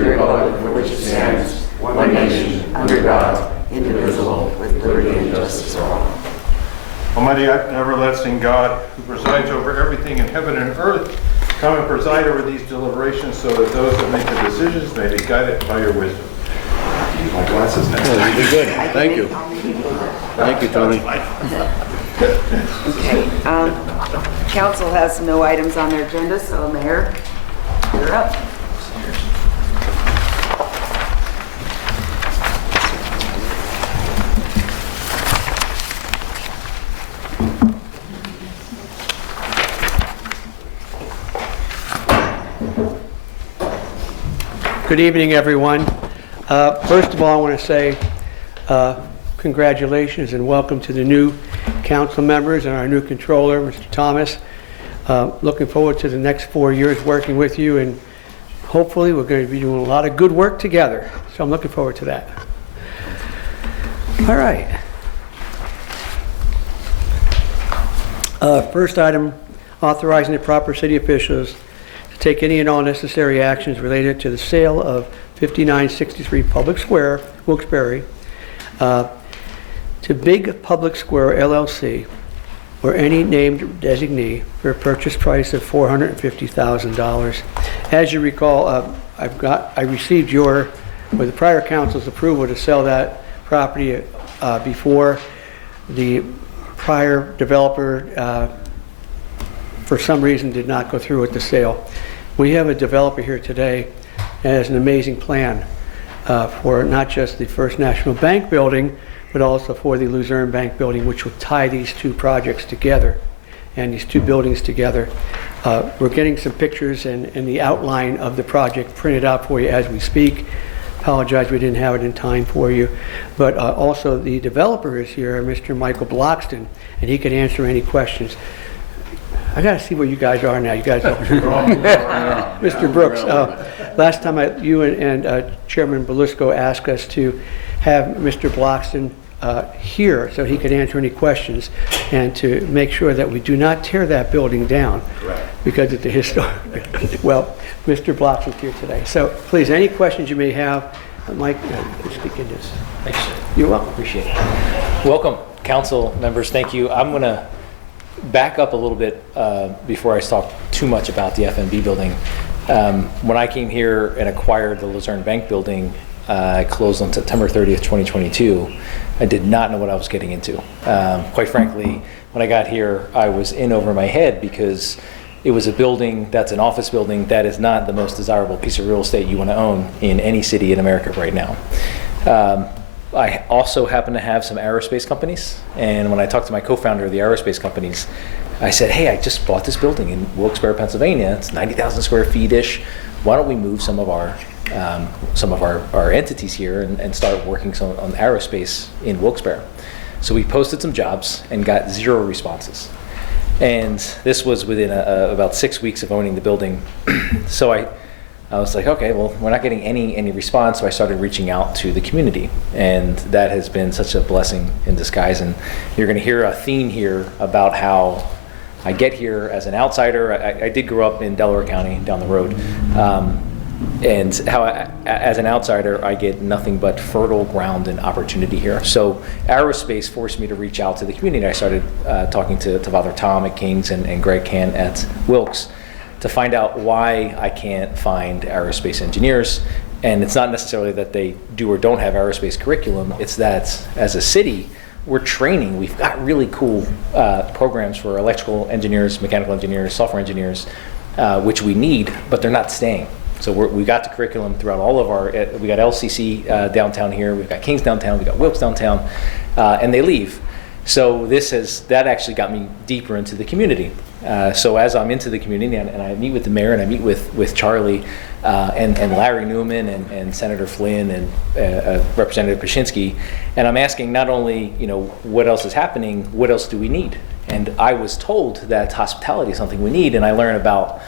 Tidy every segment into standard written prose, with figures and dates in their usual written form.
the republic for which it stands, one nation, under God, indivisible, with liberty and justice for all. Almighty and everlasting God, who presides over everything in heaven and earth, come and preside over these deliberations so that those that make the decisions may be guided by your wisdom. Use my glasses now. Oh, you did good. Thank you. Thank you, Tony. Okay. Council has no items on their agenda, so Mayor, you're up. Good evening, everyone. First of all, I want to say congratulations and welcome to the new council members and our new controller, Mr. Thomas. Looking forward to the next 4 years working with you, and hopefully we're going to be doing a lot of good work together. So I'm looking forward to that. All right. First item, authorizing the proper city officials to take any and all necessary actions related to the sale of 5963 Public Square, Wilkes-Barre, to Big Public Square LLC or any named designee for a purchase price of $450,000. As you recall, I received the prior council's approval to sell that property before the prior developer for some reason did not go through with the sale. We have a developer here today that has an amazing plan for not just the First National Bank building, but also for the Luzerne Bank building, which will tie these two projects together and these two buildings together. We're getting some pictures and the outline of the project printed out for you as we speak. Apologize we didn't have it in time for you. But also the developer is here, Mr. Michael Bloxton, and he can answer any questions. I got to see where you guys are now. You guys, Mr. Brooks. Last time you and Chairman Belusco asked us to have Mr. Bloxton here so he could answer any questions and to make sure that we do not tear that building down. Correct. Because it's a historic. Well, Mr. Bloxton's here today. So please, any questions you may have, Mike, speak in this. Thanks, sir. You're welcome. Appreciate it. Welcome, council members. Thank you. I'm going to back up a little bit before I talk too much about the FNB building. When I came here and acquired the Luzerne Bank building, I closed on September 30th, 2022. I did not know what I was getting into. Quite frankly, when I got here, I was in over my head because it was a building that's an office building that is not the most desirable piece of real estate you want to own in any city in America right now. I also happen to have some aerospace companies, and when I talked to my co-founder of the aerospace companies, I said, hey, I just bought this building in Wilkes-Barre, Pennsylvania. It's 90,000 square feet-ish. Why don't we move some of our entities here and start working on aerospace in Wilkes-Barre? So we posted some jobs and got 0 responses. And this was within about 6 weeks of owning the building. So I was like, okay, well, we're not getting any response, so I started reaching out to the community, and that has been such a blessing in disguise. And you're going to hear a theme here about how I get here as an outsider. I did grow up in Delaware County down the road, and how as an outsider I get nothing but fertile ground and opportunity here. So aerospace forced me to reach out to the community. I started talking to Father Tom at King's and Greg Kant at Wilkes to find out why I can't find aerospace engineers. And it's not necessarily that they do or don't have aerospace curriculum, it's that as a city, we're training. We've got really cool programs for electrical engineers, mechanical engineers, software engineers, which we need, but they're not staying. So we got the curriculum throughout all of our, we got LCC downtown here, we've got King's downtown, we got Wilkes downtown, and they leave. So that actually got me deeper into the community. So as I'm into the community and I meet with the mayor and I meet with Charlie and Larry Newman and Senator Flynn and Representative Paszynski, and I'm asking not only, what else is happening, what else do we need? And I was told that hospitality is something we need, and I learned about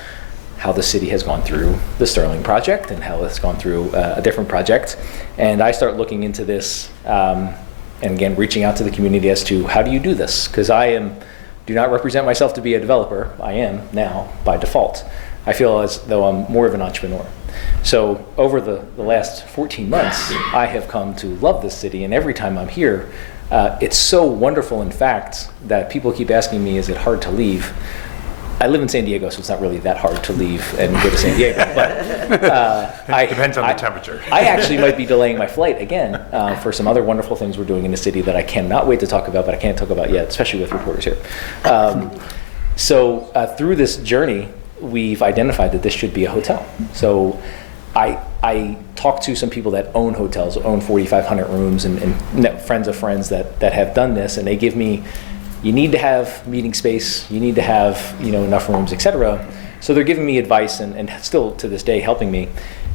how the city has gone through the Sterling project and how it's gone through a different project. And I start looking into this and again, reaching out to the community as to how do you do this? Because do not represent myself to be a developer. I am now by default. I feel as though I'm more of an entrepreneur. So over the last 14 months, I have come to love this city, and every time I'm here, it's so wonderful, in fact, that people keep asking me, is it hard to leave? I live in San Diego, so it's not really that hard to leave and go to San Diego, but It depends on the temperature. I actually might be delaying my flight again for some other wonderful things we're doing in the city that I cannot wait to talk about, but I can't talk about yet, especially with reporters here. So through this journey, we've identified that this should be a hotel. So I talked to some people that own hotels, own 4,500 rooms, and friends of friends that have done this, and they give me, you need to have meeting space, you need to have enough rooms, etc. So they're giving me advice and still to this day helping me.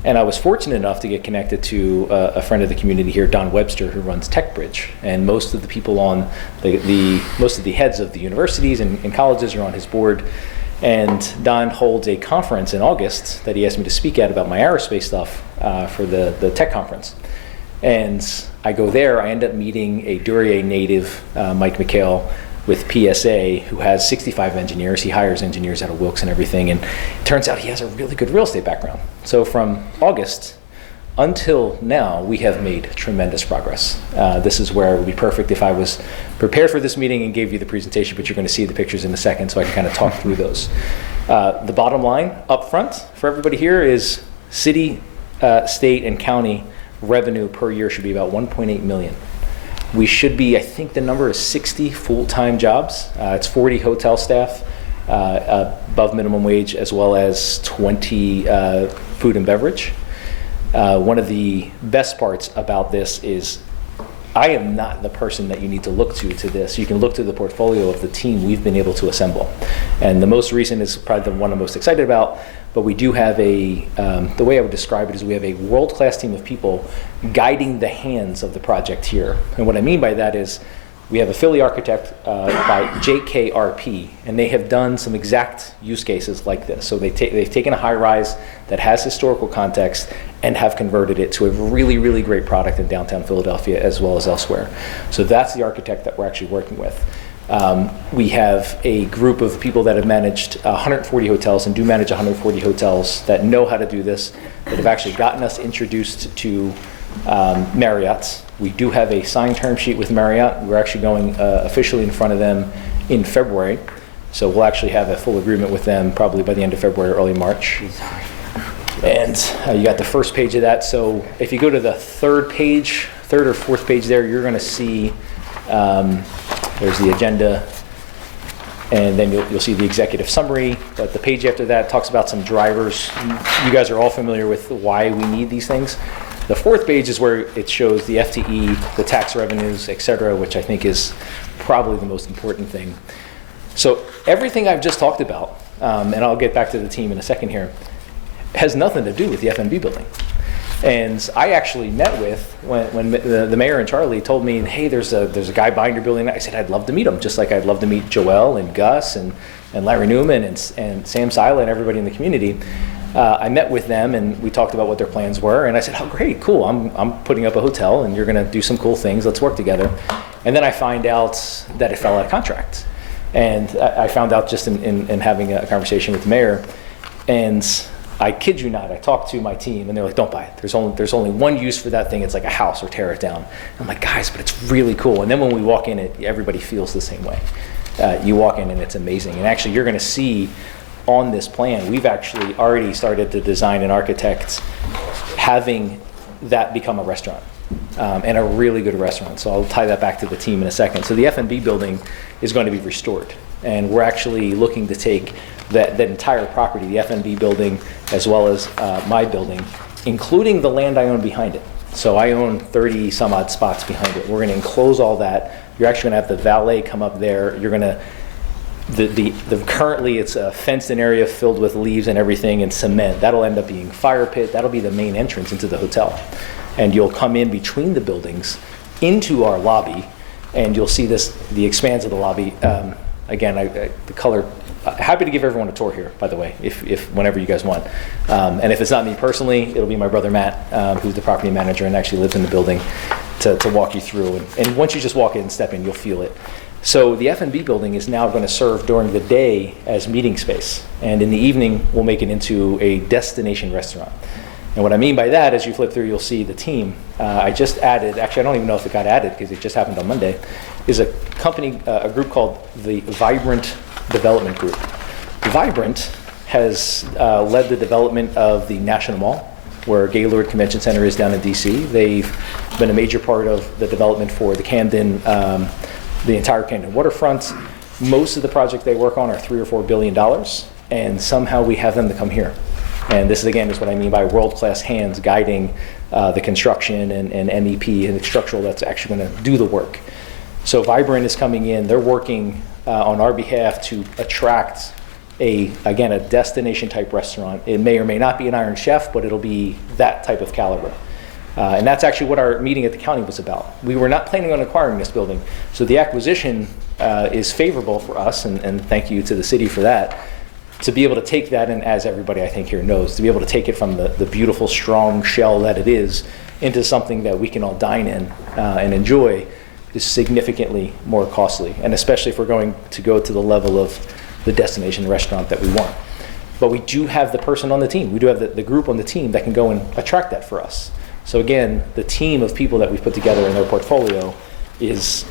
And I was fortunate enough to get connected to a friend of the community here, Don Webster, who runs TechBridge. And most of the people on most of the heads of the universities and colleges are on his board. And Don holds a conference in August that he asked me to speak at about my aerospace stuff for the tech conference. And I go there, I end up meeting a Duryea native, Mike McHale, with PSA, who has 65 engineers. He hires engineers out of Wilkes and everything, and it turns out he has a really good real estate background. So from August until now, we have made tremendous progress. This is where it would be perfect if I was prepared for this meeting and gave you the presentation, but you're going to see the pictures in a second, so I can kind of talk through those. The bottom line up front for everybody here is city, state, and county revenue per year should be about 1.8 million. We should be, I think the number is 60 full-time jobs. It's 40 hotel staff above minimum wage, as well as 20 food and beverage. One of the best parts about this is I am not the person that you need to look to this. You can look to the portfolio of the team we've been able to assemble. And the most recent is probably the one I'm most excited about, but we do have the way I would describe it is we have a world-class team of people guiding the hands of the project here. And what I mean by that is we have a Philly architect by JKRP, and they have done some exact use cases like this. So they've taken a high-rise that has historical context and have converted it to a really, really great product in downtown Philadelphia as well as elsewhere. So that's the architect that we're actually working with. We have a group of people that have managed 140 hotels and do manage 140 hotels that know how to do this, that have actually gotten us introduced to Marriott's. We do have a signed term sheet with Marriott. We're actually going officially in front of them in February. So we'll actually have a full agreement with them probably by the end of February or early March. And you got the first page of that. So if you go to the third or fourth page there, you're going to see there's the agenda, and then you'll see the executive summary. But the page after that talks about some drivers. You guys are all familiar with why we need these things. The fourth page is where it shows the FTE, the tax revenues, et cetera, which I think is probably the most important thing. So everything I've just talked about, and I'll get back to the team in a second here, has nothing to do with the FNB building. And I actually met with, when the mayor and Charlie told me, hey, there's a guy buying your building. I said, I'd love to meet him, just like I'd love to meet Joel and Gus and Larry Newman and Sam Sila and everybody in the community. I met with them and we talked about what their plans were, and I said, oh great, cool, I'm putting up a hotel and you're gonna do some cool things, let's work together. And then I find out that it fell out of contract. And I found out just in having a conversation with the mayor, and I kid you not, I talked to my team and they're like, don't buy it. There's only one use for that thing, it's like a house, or tear it down. I'm like, guys, but it's really cool. And then when we walk in, everybody feels the same way. You walk in and it's amazing. And actually you're gonna see on this plan, we've actually already started to design and architect having that become a restaurant, and a really good restaurant. So I'll tie that back to the team in a second. So the F&B building is going to be restored, and we're actually looking to take that entire property, the F&B building, as well as my building, including the land I own behind it. So I own 30 some odd spots behind it. We're going to enclose all that. You're actually going to have the valet come up there. You're going to currently it's a fenced-in area filled with leaves and everything and cement. That'll end up being fire pit. That'll be the main entrance into the hotel. And you'll come in between the buildings into our lobby, and you'll see the expanse of the lobby. Again, the color. Happy to give everyone a tour here, by the way, if whenever you guys want. And if it's not me personally, it'll be my brother Matt, who's the property manager and actually lives in the building, to walk you through. And once you just walk in and step in, you'll feel it. So the F&B building is now going to serve during the day as meeting space, and in the evening we'll make it into a destination restaurant. And what I mean by that, as you flip through, you'll see the team. I just added, actually I don't even know if it got added because it just happened on Monday, is a company, a group called the Vibrant Development Group. Vibrant has led the development of the National Mall, where Gaylord Convention Center is down in DC. They've been a major part of the development for the Camden, the entire Camden waterfront. Most of the projects they work on are $3 or $4 billion, and somehow we have them to come here. And this is, again, is what I mean by world-class hands guiding the construction and MEP and the structural that's actually going to do the work. So Vibrant is coming in. They're working on our behalf to attract a destination type restaurant. It may or may not be an Iron Chef, but it'll be that type of caliber. And that's actually what our meeting at the county was about. We were not planning on acquiring this building. So the acquisition is favorable for us, and thank you to the city for that, to be able to take that, and as everybody I think here knows, to be able to take it from the beautiful, strong shell that it is into something that we can all dine in and enjoy is significantly more costly, and especially if we're going to go to the level of the destination restaurant that we want. But we do have the person on the team. We do have the group on the team that can go and attract that for us. So again, the team of people that we've put together in their portfolio is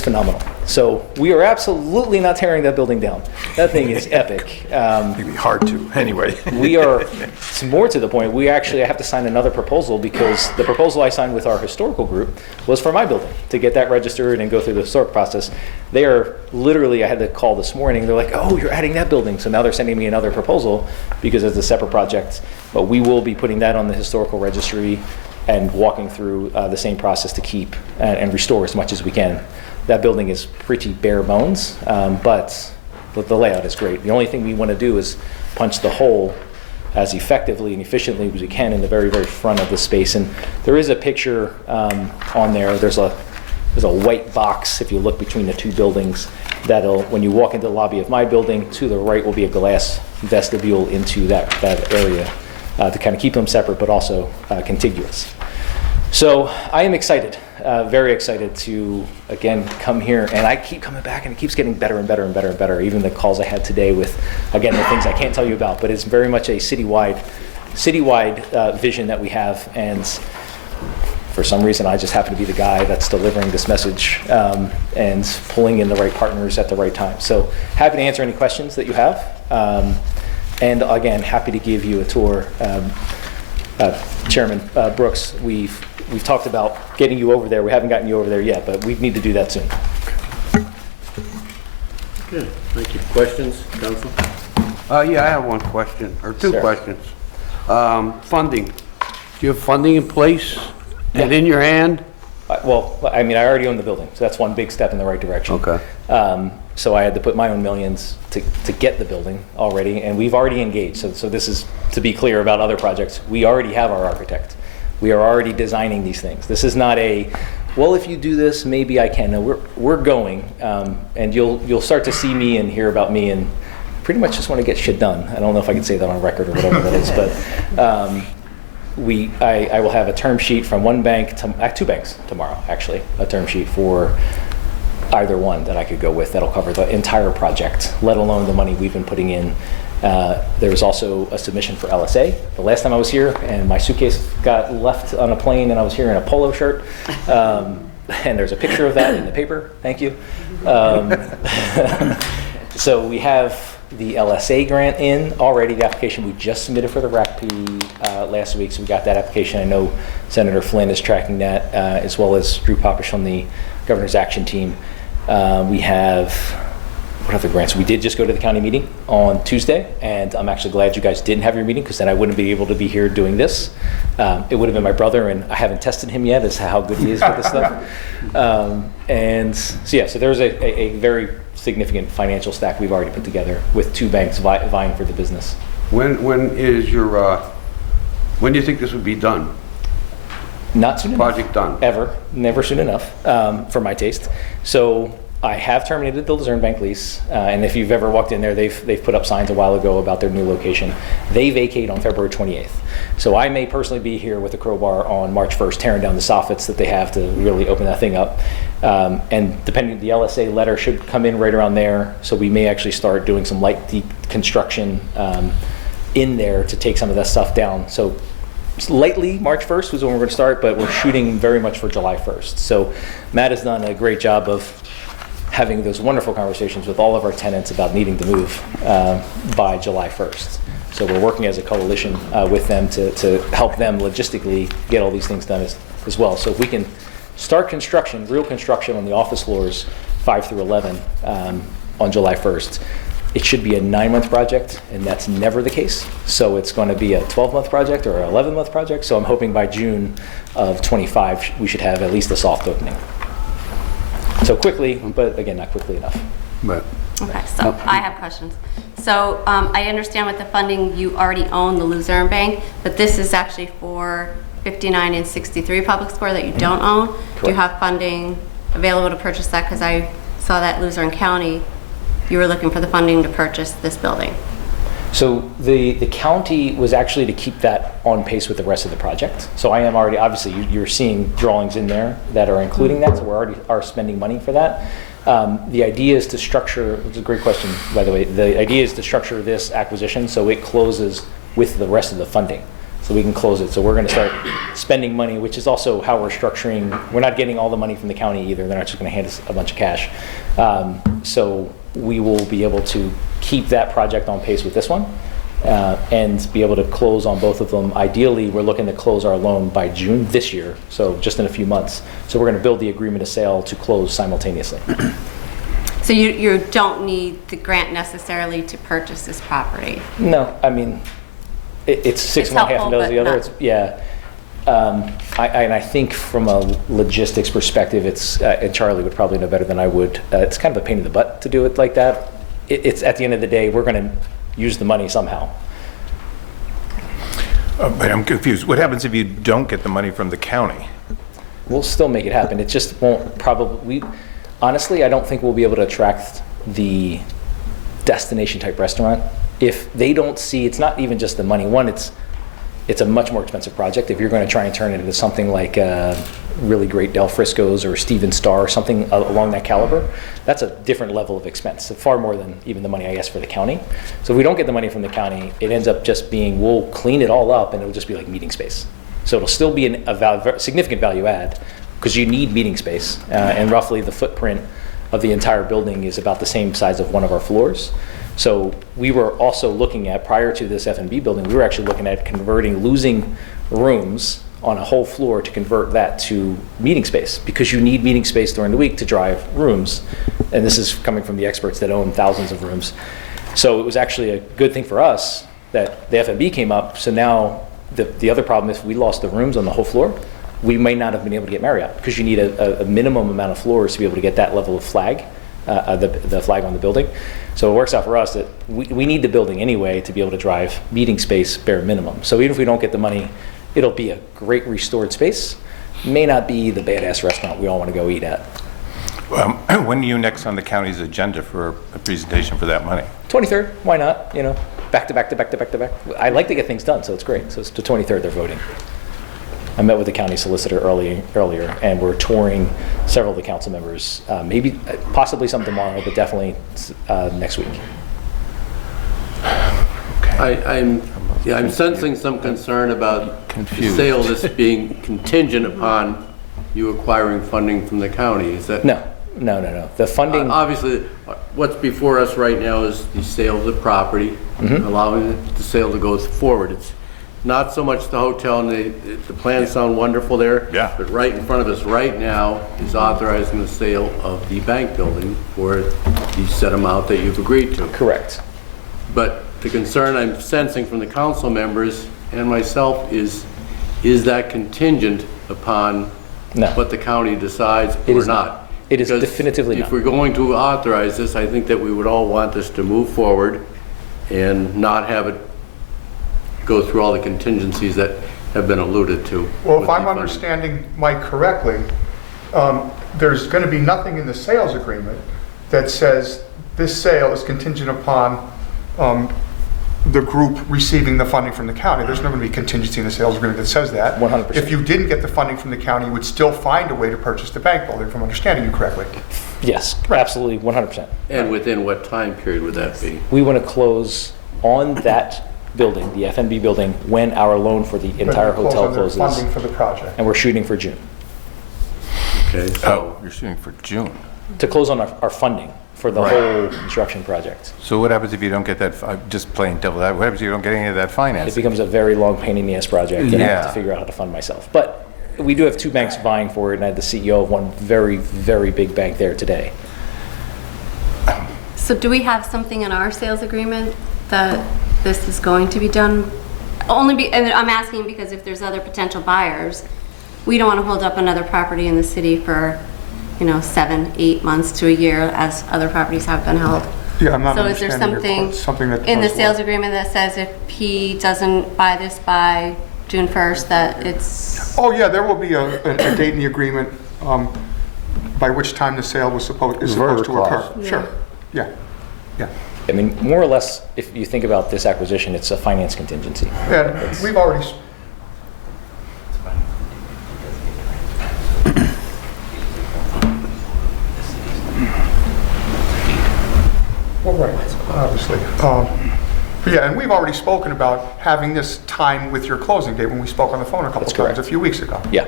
phenomenal. So we are absolutely not tearing that building down. That thing is epic. It'd be hard to, anyway. We are, it's more to the point, I have to sign another proposal because the proposal I signed with our historical group was for my building, to get that registered and go through the historic process. They are literally, I had to call this morning, they're like, oh, you're adding that building. So now they're sending me another proposal because it's a separate project. But we will be putting that on the historical registry and walking through the same process to keep and restore as much as we can. That building is pretty bare bones, but the layout is great. The only thing we want to do is punch the hole as effectively and efficiently as we can in the very, very front of the space. And there is a picture on there. There's a white box, if you look between the two buildings, that'll, when you walk into the lobby of my building, to the right will be a glass vestibule into that area to kind of keep them separate, but also contiguous. So I am excited, very excited to, again, come here. And I keep coming back, and it keeps getting better and better and better and better. Even the calls I had today with, again, the things I can't tell you about, but it's very much a citywide vision that we have. And for some reason, I just happen to be the guy that's delivering this message and pulling in the right partners at the right time. So happy to answer any questions that you have. And again, happy to give you a tour. Chairman Brooks, we've talked about getting you over there. We haven't gotten you over there yet, but we need to do that soon. Good, thank you. Questions, council? Yeah, I have one question, or two Sure. questions. Funding. Do you have funding in place and in your hand? Well, I mean, I already own the building, so that's one big step in the right direction. Okay. So I had to put my own millions to get the building already, and we've already engaged. So this is, to be clear about other projects, we already have our architect. We are already designing these things. This is not a, well, if you do this, maybe I can. No, we're going, and you'll start to see me and hear about me, and pretty much just want to get shit done. I don't know if I can say that on record or whatever that is, but I will have a term sheet from one bank, two banks tomorrow, actually, a term sheet for either one that I could go with that'll cover the entire project, let alone the money we've been putting in. There was also a submission for LSA. The last time I was here, and my suitcase got left on a plane, and I was here in a polo shirt. And there's a picture of that in the paper. Thank you. So we have the LSA grant in already. The application we just submitted for the RACP last week, so we got that application. I know Senator Flynn is tracking that, as well as Drew Popish on the Governor's Action Team. We have, what other grants? We did just go to the county meeting on Tuesday, and I'm actually glad you guys didn't have your meeting, because then I wouldn't be able to be here doing this. It would have been my brother, and I haven't tested him yet as to how good he is with this stuff. And so yeah, so there's a very significant financial stack we've already put together with two banks vying for the business. When do you think this would be done? Not soon enough. Project done? Ever. Never soon enough, for my taste. So I have terminated the Luzerne Bank lease, and if you've ever walked in there, they've put up signs a while ago about their new location. They vacate on February 28th. So I may personally be here with a crowbar on March 1st, tearing down the soffits that they have to really open that thing up. And depending, the LSA letter should come in right around there, so we may actually start doing some light deconstruction in there to take some of that stuff down. So lightly, March 1st was when we're going to start, but we're shooting very much for July 1st. So Matt has done a great job of having those wonderful conversations with all of our tenants about needing to move by July 1st. So we're working as a coalition with them to help them logistically get all these things done as well. So if we can start construction, real construction on the office floors 5 through 11 on July 1st, it should be a 9-month project, and that's never the case. So it's going to be a 12-month project or an 11-month project. So I'm hoping by June of 25, we should have at least a soft opening. So quickly, but again, not quickly enough. But Okay, so I have questions. So I understand with the funding, you already own the Luzerne Bank, but this is actually for 59 and 63 Public Square that you don't own. Do you Correct. have funding available to purchase that? Because I saw that Luzerne County, you were looking for the funding to purchase this building. So the county was actually to keep that on pace with the rest of the project. So I am already, obviously, you're seeing drawings in there that are including that, so we're already are spending money for that. The idea is to structure, which is a great question, by the way, the idea is to structure this acquisition so it closes with the rest of the funding. So we can close it. So we're going to start spending money, which is also how we're structuring. We're not getting all the money from the county either. They're not just going to hand us a bunch of cash. So we will be able to keep that project on pace with this one and be able to close on both of them. Ideally, we're looking to close our loan by June this year, so just in a few months. So we're going to build the agreement of sale to close simultaneously. So you don't need the grant necessarily to purchase this property? No, I mean, it's six It's one, half helpful, and does but the other. not- It's, yeah. And I think from a logistics perspective, it's, and Charlie would probably know better than I would, it's kind of a pain in the butt to do it like that. It's at the end of the day, we're going to use the money somehow. But I'm confused. What happens if you don't get the money from the county? We'll still make it happen. It just won't probably, honestly, I don't think we'll be able to attract the destination type restaurant. If they don't see, it's not even just the money. One, it's a much more expensive project. If you're going to try and turn it into something like really great Del Frisco's or Steven Star or something along that caliber, that's a different level of expense, far more than even the money I asked for the county. So if we don't get the money from the county, it ends up just being, we'll clean it all up and it'll just be like meeting space. So it'll still be a significant value add because you need meeting space. And roughly the footprint of the entire building is about the same size of one of our floors. So we were also looking at, prior to this F&B building, we were actually looking at losing rooms on a whole floor to convert that to meeting space, because you need meeting space during the week to drive rooms. And this is coming from the experts that own thousands of rooms. So it was actually a good thing for us that the F&B came up. So now the other problem is, if we lost the rooms on the whole floor, we may not have been able to get Marriott, because you need a minimum amount of floors to be able to get that level of flag, the flag on the building. So it works out for us that we need the building anyway to be able to drive meeting space bare minimum. So even if we don't get the money, it'll be a great restored space. May not be the badass restaurant we all want to go eat at. When are you next on the county's agenda for a presentation for that money? 23rd, why not? You know, back to back to back to back to back. I like to get things done, so it's great. So it's the 23rd they're voting. I met with the county solicitor earlier, and we're touring several of the council members, maybe, possibly some tomorrow, but definitely next week. I'm sensing some concern about the sale of this being contingent upon you acquiring funding from the county. Is that? No. The funding. Obviously, what's before us right now is the sale of the property, allowing the sale to go forward. It's not so much the hotel, and the plans sound wonderful there. Yeah. But right in front of us right now is authorizing the sale of the bank building for the set amount that you've agreed to. Correct. But the concern I'm sensing from the council members and myself is that contingent upon No. what the county decides It or is not? not. It is Because definitively if not. we're going to authorize this, I think that we would all want this to move forward and not have it go through all the contingencies that have been alluded to. Well, with if the I'm funding. understanding Mike correctly, there's going to be nothing in the sales agreement that says this sale is contingent upon the group receiving the funding from the county. There's not going to be contingency in the sales agreement that says that. 100%. If you didn't get the funding from the county, you would still find a way to purchase the bank building, if I'm understanding you correctly. Yes, absolutely, 100%. And within what time period would that be? We want to close on that building, the FNB building, when our loan for the entire But you close hotel on the closes. funding for the project. And we're shooting for June. Okay, Oh, so, you're shooting for June. To close on our funding for the whole construction project. So what happens if you don't get that, just playing devil, what happens if you don't get any of that It financing? becomes a very long pain in the ass project, and I have Yeah. to figure out how to fund myself. But we do have two banks vying for it, and I had the CEO of one very, very big bank there today. So do we have something in our sales agreement that this is going to be done? And I'm asking because if there's other potential buyers, we don't want to hold up another property in the city for, 7, 8 months to a year, as other properties have been held. Yeah, I'm not So is there understanding your something quote, that in the goes sales well. agreement that says if he doesn't buy this by June 1st, that it's, Oh, yeah, there will be a date in the agreement by which time the sale is supposed to occur. Yeah. Sure, yeah, yeah. I mean, more or less, if you think about this acquisition, it's a finance contingency. And we've already, well, right, obviously. But yeah, and we've already spoken about having this time with your closing date when we spoke on the phone a couple That's of times correct. a few weeks ago. Yeah.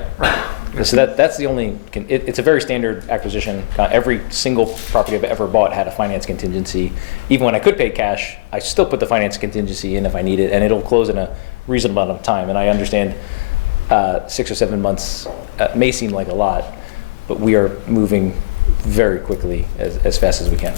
So that's the only, it's a very standard acquisition. Every single property I've ever bought had a finance contingency. Even when I could pay cash, I still put the finance contingency in if I need it, and it'll close in a reasonable amount of time. And I understand 6 or 7 months may seem like a lot, but we are moving very quickly as fast as we can.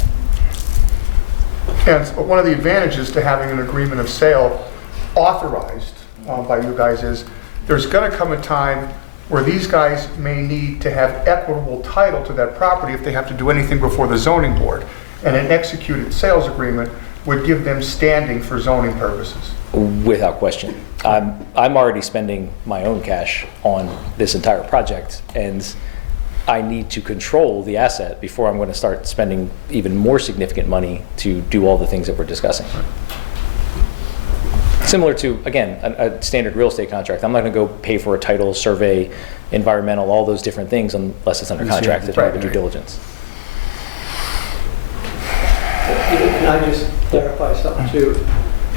And one of the advantages to having an agreement of sale authorized by you guys is there's going to come a time where these guys may need to have equitable title to that property if they have to do anything before the zoning board. And an executed sales agreement would give them standing for zoning purposes. Without question. I'm already spending my own cash on this entire project, and I need to control the asset before I'm going to start spending even more significant money to do all the things that we're discussing. Similar to, again, a standard real estate contract. I'm not going to go pay for a title, survey, environmental, all those different things unless it's under contract as part of the due diligence. Can I just clarify something too?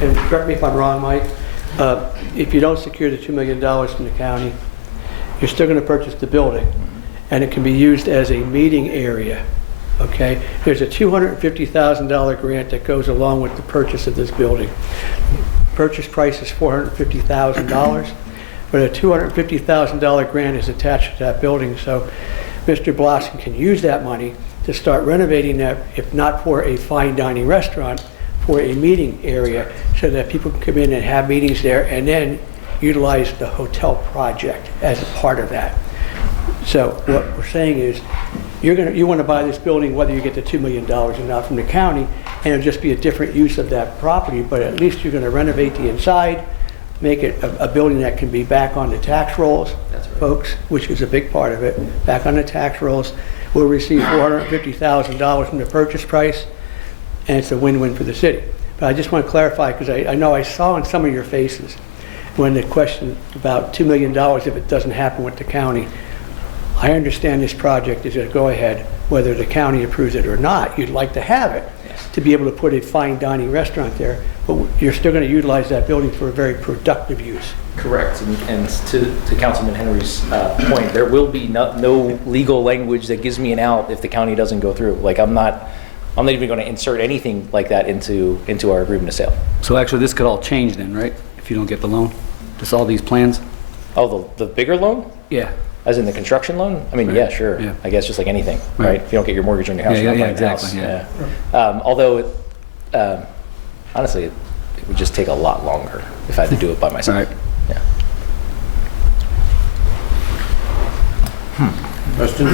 And correct me if I'm wrong, Mike. If you don't secure the $2 million from the county, you're still going to purchase the building, and it can be used as a meeting area, okay? There's a $250,000 grant that goes along with the purchase of this building. Purchase price is $450,000, but a $250,000 grant is attached to that building, so Mr. Blossom can use that money to start renovating that, if not for a fine dining restaurant, for a meeting area, so that people can come in and have meetings there, and then utilize the hotel project as a part of that. So what we're saying is, you want to buy this building whether you get the $2 million or not from the county, and it'll just be a different use of that property, but at least you're going to renovate the inside, make it a building that can be back on the tax rolls, folks, which is a big part of it, back on the tax rolls. We'll receive $450,000 from the purchase price, and it's a win-win for the city. But I just want to clarify, because I know I saw in some of your faces when the question about $2 million if it doesn't happen with the county. I understand this project is a go-ahead, whether the county approves it or not. You'd like to have it to be able to put a fine dining restaurant there, but you're still going to utilize that building for a very productive use. Correct. And to Councilman Henry's point, there will be no legal language that gives me an out if the county doesn't go through. Like, I'm not even going to insert anything like that into our agreement of sale. So actually, this could all change then, right? If you don't get the loan? Just all these plans? Oh, the bigger loan? Yeah. As in the construction loan? I mean, Right. Yeah, sure. Yeah. I guess just like anything, right? Right. If you don't get your mortgage on your house, Yeah, you're not yeah, buying the exactly, house. yeah. Although, honestly, it would just take a lot longer if I had to do it by myself. Right. Yeah. questions?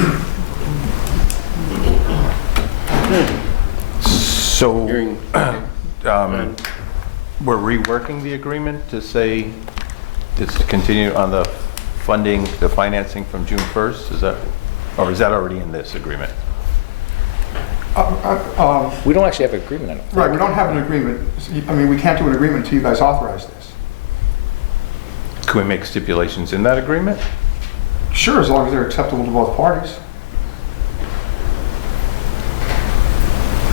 So, Hearing, we're reworking the agreement to say it's to continue on the funding, the financing from June 1st? Is that, or is that already in this agreement? We don't actually have an agreement on it. Right, we don't have an agreement. I mean, we can't do an agreement until you guys authorize this. Can we make stipulations in that agreement? Sure, as long as they're acceptable to both parties.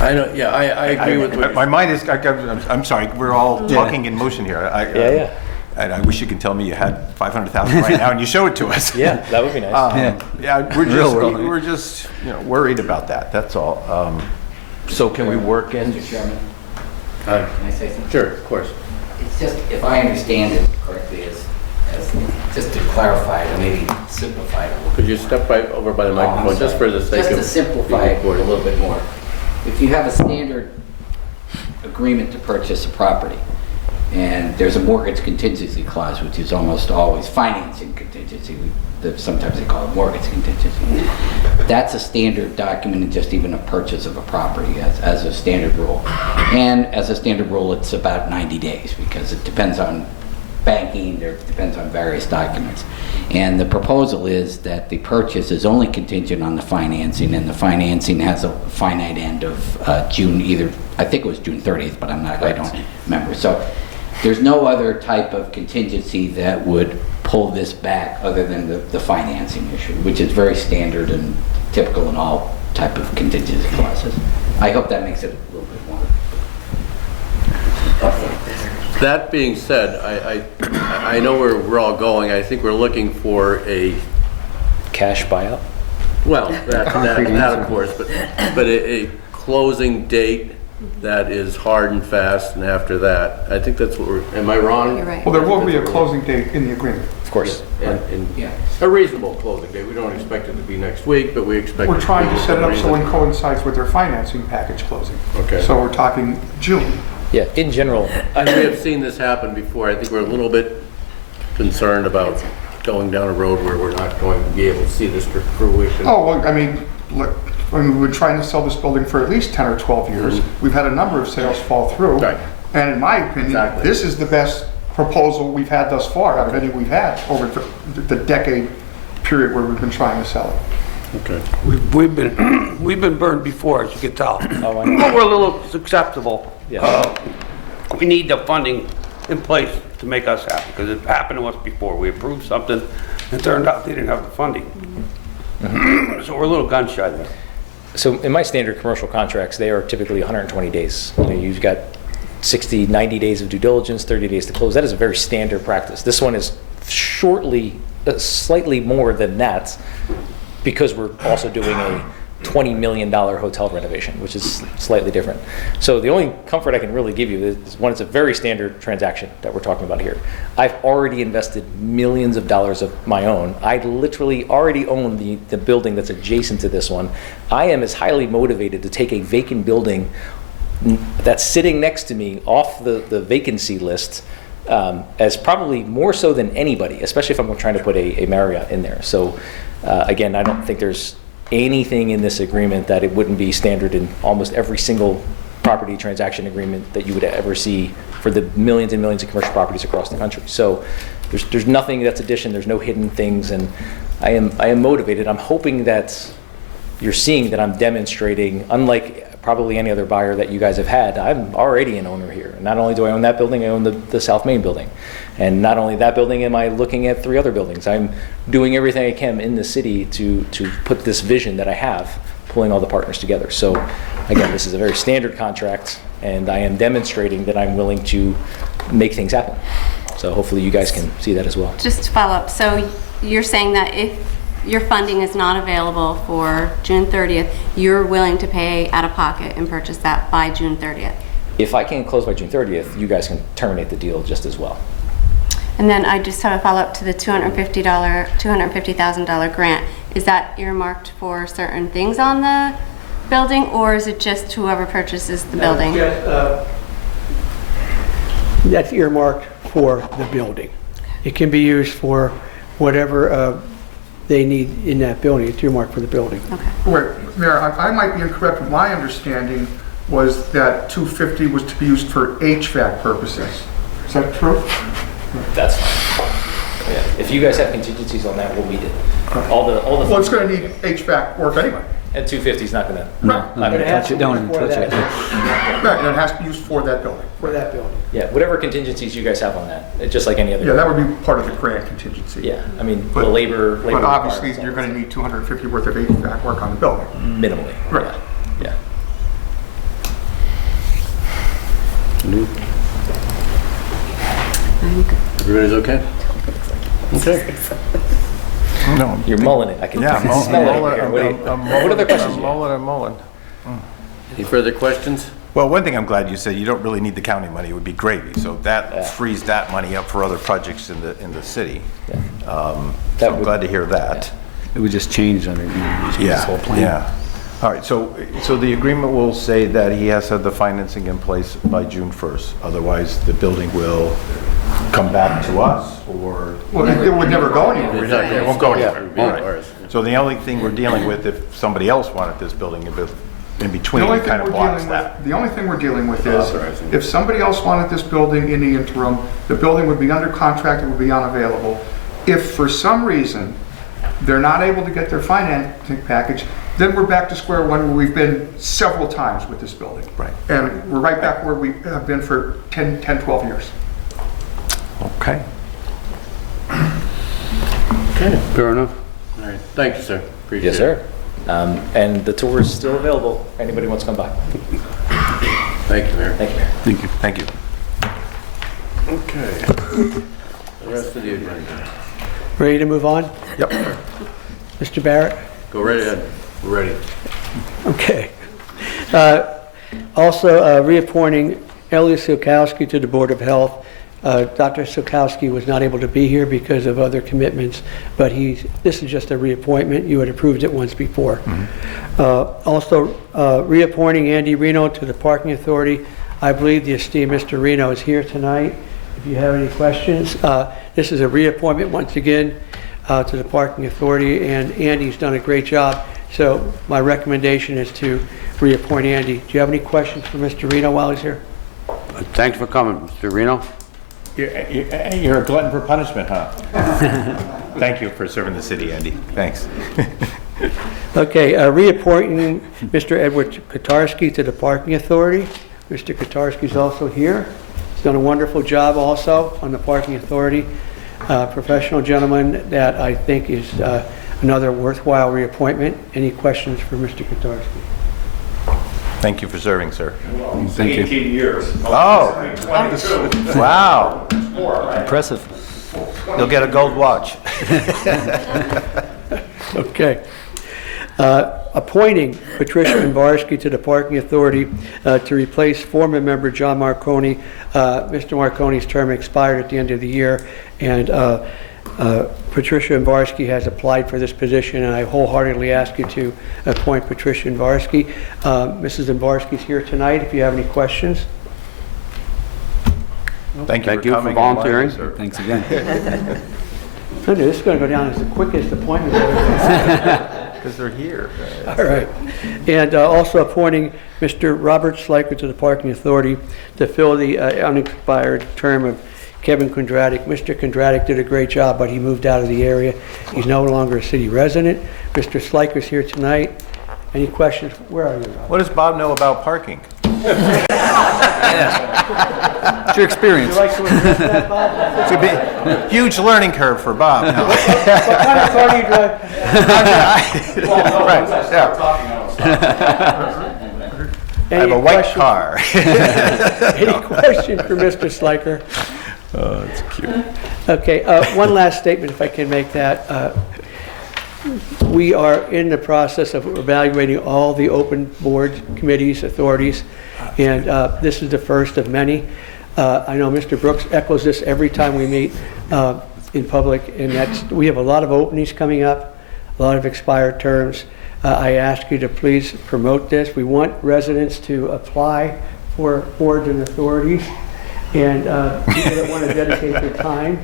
I know, yeah, I agree with what My you're mind is, I'm sorry, we're all talking in motion here. Yeah. And I wish you could tell me you had 500,000 right now and you show it to us. Yeah, that would be nice. Yeah, we're just, worried about that, that's all. So can we work in? Mr. Chairman, Uh, can I say something? Sure, of course. It's just, if I understand it correctly, as just to clarify it, or maybe simplify it a little bit. Could you step right over by the microphone, just for the sake of... Just to simplify it a being recorded. little bit more. If you have a standard agreement to purchase a property, and there's a mortgage contingency clause, which is almost always financing contingency, sometimes they call it mortgage contingency. That's a standard document in just even a purchase of a property as a standard rule. And as a standard rule, it's about 90 days because it depends on banking, it depends on various documents. And the proposal is that the purchase is only contingent on the financing, and the financing has a finite end of June, I think it was June 30th, but I don't remember. So there's no other type of contingency that would pull this back other than the financing issue, which is very standard and typical in all type of contingency clauses. I hope that makes it a little bit more. That being said, I know where we're all going. I think we're looking for a, Cash buyout? well, that of course, but a closing date that is hard and fast, and after that, I think that's what we're, am I wrong? You're right. Well, there will be a closing date in the agreement. Of course. And Yeah. a reasonable closing date. We don't expect it to be next week, but we expect. We're it to trying be to set it up so within it coincides with their financing package closing. Okay. So we're talking June. Yeah, in general, And we have seen this happen before. I think we're a little bit concerned about going down a road where we're not going to be able to see this to fruition. Oh, well, I mean, look, we've been trying to sell this building for at least 10 or 12 years. We've had a number of sales fall through. Right. And in my opinion, Exactly. this is the best proposal we've had thus far out of any we've had over the decade period where we've been trying to sell it. Okay. We've been burned before, as you can tell. Oh, I know. But we're a little acceptable. Yeah. We need the funding in place to make us happy, because it happened to us before. We approved something, and it turned out they didn't have the funding. So we're a little gun shy there. So in my standard commercial contracts, they are typically 120 days. You've got 60, 90 days of due diligence, 30 days to close. That is a very standard practice. This one is slightly more than that, because we're also doing a $20 million hotel renovation, which is slightly different. So the only comfort I can really give you is, one, it's a very standard transaction that we're talking about here. I've already invested millions of dollars of my own. I literally already own the building that's adjacent to this one. I am as highly motivated to take a vacant building that's sitting next to me off the vacancy list, as probably more so than anybody, especially if I'm trying to put a Marriott in there. So again, I don't think there's anything in this agreement that it wouldn't be standard in almost every single property transaction agreement that you would ever see for the millions and millions of commercial properties across the country. So there's nothing that's addition, there's no hidden things, and I am motivated. I'm hoping that you're seeing that I'm demonstrating, unlike probably any other buyer that you guys have had, I'm already an owner here. Not only do I own that building, I own the South Main building. And not only that building, am I looking at 3 other buildings. I'm doing everything I can in the city to put this vision that I have, pulling all the partners together. So again, this is a very standard contract, and I am demonstrating that I'm willing to make things happen. So hopefully you guys can see that as well. Just to follow up, so you're saying that if your funding is not available for June 30th, you're willing to pay out of pocket and purchase that by June 30th? If I can't close by June 30th, you guys can terminate the deal just as well. And then I just have a follow-up to the $250,000 grant. Is that earmarked for certain things on the building, or is it just whoever purchases the building? That's earmarked for the building. It can be used for whatever they need in that building. It's earmarked for the building. Okay. Wait, Mayor, I might be incorrect, but my understanding was that 250 was to be used for HVAC purposes. Is that true? That's fine. Yeah. If you guys have contingencies on that, we'll meet it. All the Well, it's going to need HVAC work anyway. and 250 is not gonna. Right. Not gonna has touch to it. be Don't for touch that- it. Right, and it has to be used for that building. For that building. Yeah, whatever contingencies you guys have on that, it's just like any other. Yeah, that would be part of the grant contingency. Yeah, I mean, But- the labor. But obviously, requirements, you're going to need 250 worth of HVAC work on the building. minimally. Right. Yeah. Everybody's okay? Okay. No. You're mulling it. I can Yeah, smell it over here. What other questions? I'm do you have? mulling, I'm mulling. Any further questions? Well, one thing I'm glad you said, you don't really need the county money, it would be gravy. So that frees that money up for other projects in the city. So That I'm would- glad to hear that. It would just change under, change this whole plan. Yeah. All right, so the agreement will say that he has to have the financing in place by June 1st. Otherwise, the building will come back to us, or? Well, it would never go anywhere. It won't go anywhere. Yeah. All right. So the only thing we're dealing with, if somebody else wanted this building in between, it kind of blocks that. The only thing we're dealing with is, if somebody else wanted this building in the interim, the building would be under contract, it would be unavailable. If for some reason, they're not able to get their financing package, then we're back to square one where we've been several times with this building. Right. And we're right back where we have been for 10, 12 years. Okay. Okay, fair enough. All right, thank you, sir. Appreciate Yes, it. sir. And the tour is still available. Anybody wants to come by? Thank you, Mayor. Thank you, Mayor. Thank you. Thank you. Okay. The rest of the agenda. Ready to move on? Yep. Mr. Barrett? Go right ahead. We're ready. Okay. Also, reappointing Elliot Silkowski to the Board of Health. Dr. Silkowski was not able to be here because of other commitments, but this is just a reappointment. You had approved it once before. Also, reappointing Andy Reno to the Parking Authority. I believe the esteemed Mr. Reno is here tonight. If you have any questions, this is a reappointment once again to the Parking Authority, and Andy's done a great job. So my recommendation is to reappoint Andy. Do you have any questions for Mr. Reno while he's here? Thanks for coming, Mr. Reno. You're a glutton for punishment, huh? Thank you for serving the city, Andy. Thanks. Okay, reappointing Mr. Edward Kotarski to the Parking Authority. Mr. Kotarski's also here. He's done a wonderful job also on the Parking Authority. Professional gentleman that I think is another worthwhile reappointment. Any questions for Mr. Kotarski? Thank you for serving, sir. Thank you. 18 years. Oh, wow. Impressive. You'll get a gold watch. Okay. Appointing Patricia Imbarski to the Parking Authority to replace former member John Marconi. Mr. Marconi's term expired at the end of the year, and Patricia Imbarski has applied for this position, and I wholeheartedly ask you to appoint Patricia Imbarski. Mrs. Imbarski's here tonight if you have any questions. Thank Thank you for coming. volunteering. Sir. Thanks again. I knew this is going to go down as the quickest appointment ever. Because they're here. All right. And also appointing Mr. Robert Sliker to the Parking Authority to fill the unexpired term of Kevin Kondratik. Mr. Kondratik did a great job, but he moved out of the area. He's no longer a city resident. Mr. Sliker's here tonight. Any questions? Where are you, Rob? What does Bob know about parking? It's your experience. Would you like to address that, Bob? It's a big, huge learning curve for Bob. No. What kind of car do you drive? Right, yeah. I have a white car. Any question for Mr. Sliker? Oh, that's cute. Okay, one last statement, if I can make that. We are in the process of evaluating all the open boards, committees, authorities, and this is the first of many. I know Mr. Brooks echoes this every time we meet in public, and we have a lot of openings coming up, a lot of expired terms. I ask you to please promote this. We want residents to apply for boards and authorities, and people that want to dedicate their time.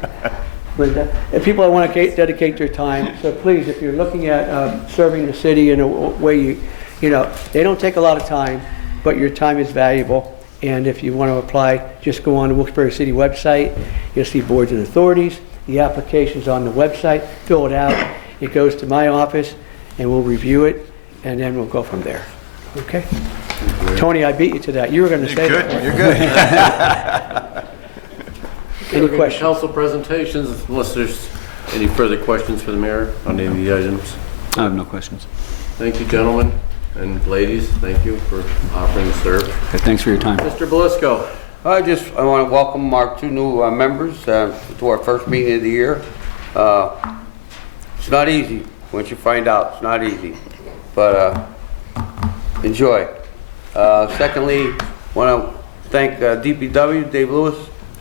People that want to dedicate their time. So please, if you're looking at serving the city in a way you know, they don't take a lot of time, but your time is valuable. And if you want to apply, just go on the Wilkes-Barre City website. You'll see boards and authorities, The application's on the website, fill it out, it goes to my office, and we'll review it, and then we'll go from there. Okay? Tony, I beat you to that. You were going to say that. You're good. Any questions? Council presentations, unless there's any further questions for the mayor on any of the items. I have no questions. Thank you, gentlemen and ladies. Thank you for offering to serve. Okay, thanks for your time. Mr. Belisco. I want to welcome our 2 new members to our first meeting of the year. It's not easy, once you find out, it's not easy, but enjoy. Secondly, want to thank DPW, Dave Lewis,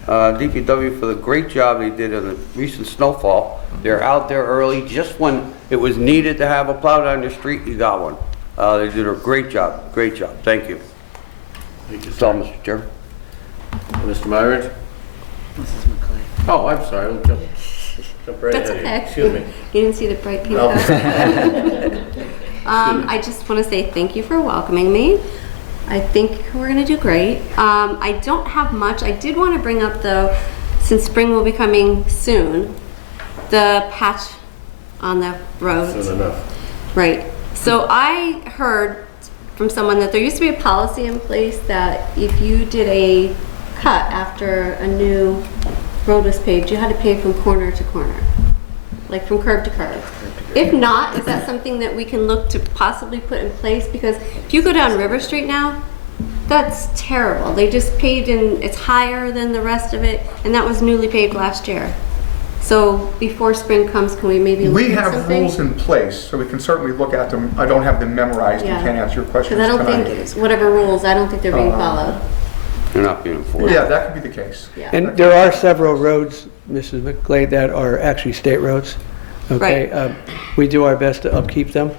DPW for the great job they did on the recent snowfall. They're out there early, just when it was needed to have a plow down the street, you got one. They did a great job, thank you. Thank you, That's all, sir. Mr. Chairman. Mr. Myron? Mrs. McClay. Oh, I'm sorry. I'll jump right That's ahead of you. okay. Excuse me. You didn't see the bright pink No. color? I just want to say thank you for welcoming me. I think we're going to do great. I don't have much. I did want to bring up, though, since spring will be coming soon, the patch on the roads. Soon enough. Right. So I heard from someone that there used to be a policy in place that if you did a cut after a new road was paved, you had to pay from corner to corner, like from curb to curb. If not, is that something that we can look to possibly put in place? Because if you go down River Street now, that's terrible. They just paved and it's higher than the rest of it, and that was newly paved last year. So before spring comes, can we maybe look We at have something? rules in place, so we can certainly look at them. I don't have them memorized, and Yeah. can't answer your questions Because I don't tonight. think it's, whatever rules, I don't think they're being followed. They're not being enforced. Yeah, that could be the case. Yeah. And there are several roads, Mrs. McGlade, that are actually state roads. Okay? Right. We do our best to upkeep them,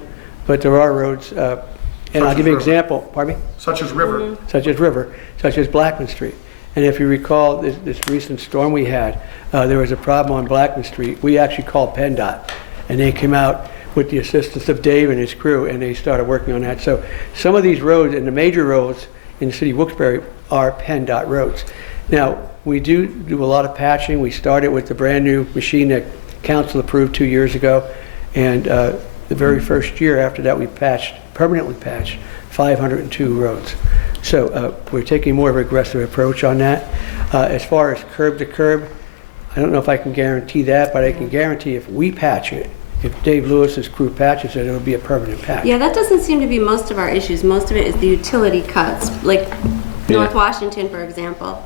but there are roads, and I'll give you an example, pardon me? Such as River. Mm-hmm. Such as River, such as Blackman Street. And if you recall this recent storm we had, there was a problem on Blackman Street. We actually called PennDOT, and they came out with the assistance of Dave and his crew, and they started working on that. So some of these roads, and the major roads in the city of Wilkes-Barre, are PennDOT roads. Now, we do a lot of patching. We started with the brand-new machine that council approved 2 years ago, and the very first year after that, we permanently patched 502 roads. So we're taking more of an aggressive approach on that. As far as curb to curb, I don't know if I can guarantee that, but I can guarantee if we patch it, if Dave Lewis's crew patches it, it'll be a permanent patch. Yeah, that doesn't seem to be most of our issues. Most of it is the utility cuts, like North Washington, for example.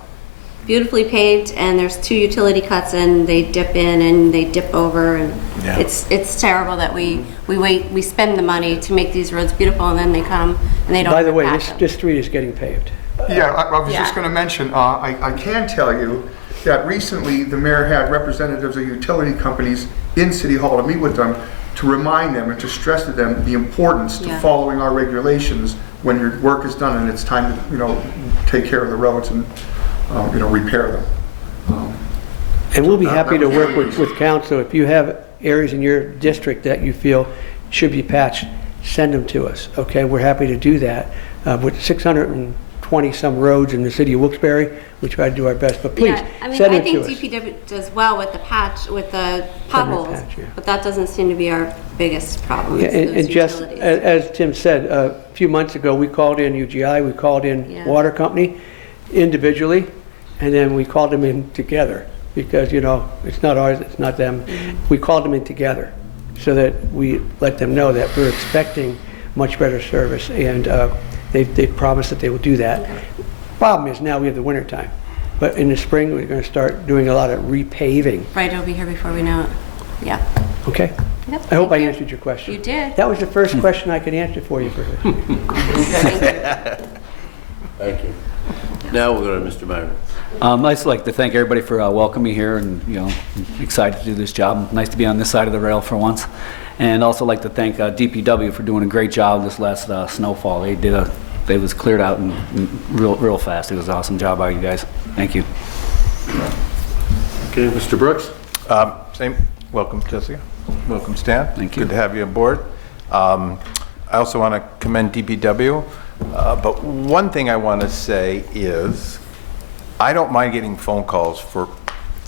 Beautifully paved, and there's 2 utility cuts, and they dip in and they dip over, and it's terrible that we spend the money to make these roads beautiful, and then they come and they don't. By the way, patch them. this street is getting paved. Yeah, I was just Yeah. going to mention, I can tell you that recently the mayor had representatives of utility companies in City Hall to meet with them, to remind them and to stress to them the importance to Yeah. following our regulations when your work is done and it's time to, take care of the roads and, repair them. And we'll be happy to work with council. If you have areas in your district that you feel should be patched, send them to us, okay? We're happy to do that. With 620-some roads in the city of Wilkes-Barre, we try to do our best, but please, Yeah, I mean, send I them think to us. DPW does well with the patch, with the Permanent potholes, patch, yeah. but that doesn't seem to be our biggest problem. Yeah, is and those just, utilities. as Tim said, a few months ago, we called in UGI, we called in Yeah. Water Company individually, and then we called them in together, because, it's not ours, it's not them. Mm-hmm. We called them in together, so that we let them know that we're expecting much better service, and they've promised that they will do that. Problem is, now we have the winter time, but in the spring, we're going to start doing a lot of repaving, Right, it'll be here before we know it. Yeah. okay? Yep, I hope I thank you. answered your question. You did. That was the first question I could answer for you. Thank you. Now we'll go to Mr. Myron. I'd just like to thank everybody for welcoming me here, and excited to do this job. Nice to be on this side of the rail for once, and also like to thank DPW for doing a great job this last snowfall. It was cleared out and real fast. It was an awesome job by you guys. Thank you. Okay, Mr. Brooks? Same. Welcome, Jessica. Welcome, Stan. Thank you. Good to have you aboard. I also want to commend DPW, but one thing I want to say is I don't mind getting phone calls for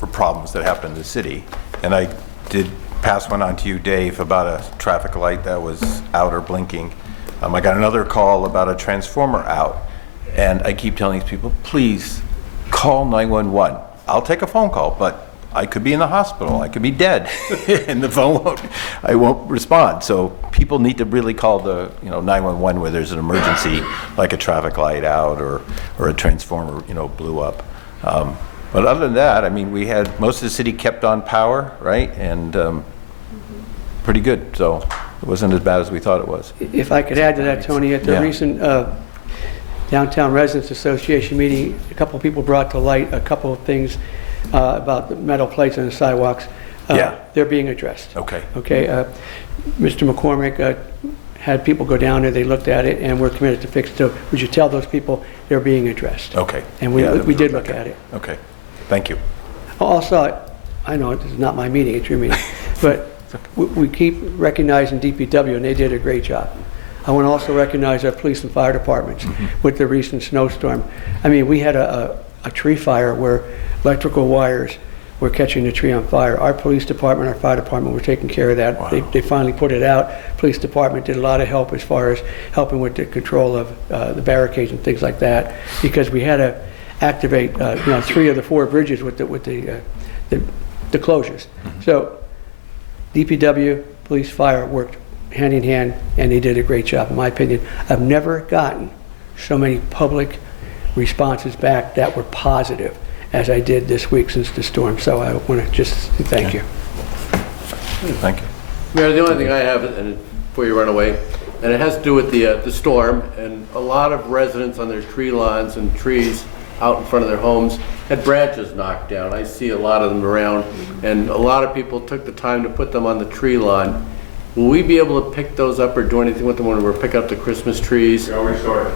for problems that happen in the city. And I did pass one on to you, Dave, about a traffic light that was out or blinking. I got another call about a transformer out. And I keep telling these people, please call 911. I'll take a phone call, but I could be in the hospital, I could be dead, and the phone I won't respond. So people need to really call the 911 where there's an emergency, like a traffic light out or a transformer blew up. But other than that, I mean, we had most of the city kept on power, right, and pretty good. So it wasn't as bad as we thought it was. If I could add to that, Tony, at the Yeah. recent Downtown Residents Association meeting, a couple of people brought to light a couple of things about the metal plates on the sidewalks. Yeah. They're being addressed. Okay. Okay. Mr. McCormick had people go down there, they looked at it, and we're committed to fix it. So would you tell those people they're being addressed? Okay. And we Yeah, we did look at it. Okay. Thank you. Also, I know this is not my meeting, it's your meeting, but we keep recognizing DPW, and they did a great job. I want to also recognize our police and fire departments with the recent snowstorm. I mean, we had a tree fire where electrical wires were catching the tree on fire. Our police department, our fire department were taking care of that. Wow. They finally put it out. Police department did a lot of help as far as helping with the control of the barricades and things like that, because we had to activate 3 of the 4 bridges with the closures. So DPW, police, fire worked hand in hand, and they did a great job, in my opinion. I've never gotten so many public responses back that were positive as I did this week since the storm. So I want to just thank you. Thank you. Mayor, the only thing I have, and before you run away, and it has to do with the storm, and a lot of residents on their tree lawns and trees out in front of their homes had branches knocked down. I see a lot of them around, and a lot of people took the time to put them on the tree lawn. Will we be able to pick those up or do anything with them when we're picking up the Christmas trees? Yeah, we started.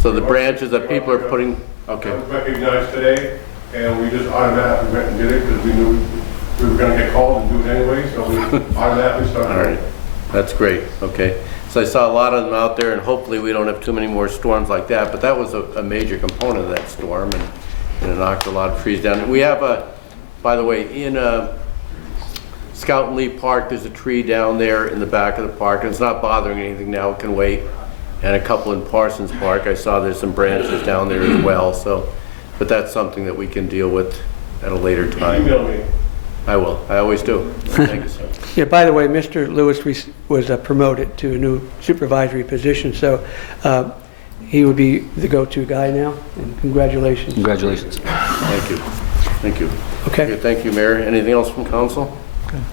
So the branches that people are putting, okay. That was recognized today, and we just automatically went and did it because we knew we were going to get called and do it anyway, so we automatically started. All right, that's great, okay. So I saw a lot of them out there, and hopefully we don't have too many more storms like that, but that was a major component of that storm, and it knocked a lot of trees down. We have by the way, in Scout and Lee Park, there's a tree down there in the back of the park, and it's not bothering anything now, it can wait. And a couple in Parsons Park, I saw there's some branches down there as well, so, but that's something that we can deal with at a later time. Email me. I will, I always do. Thank you, sir. Yeah, by the way, Mr. Lewis was promoted to a new supervisory position, so he would be the go-to guy now, and congratulations. Congratulations. Thank you, thank you. Okay. Thank you, Mayor. Anything else from council?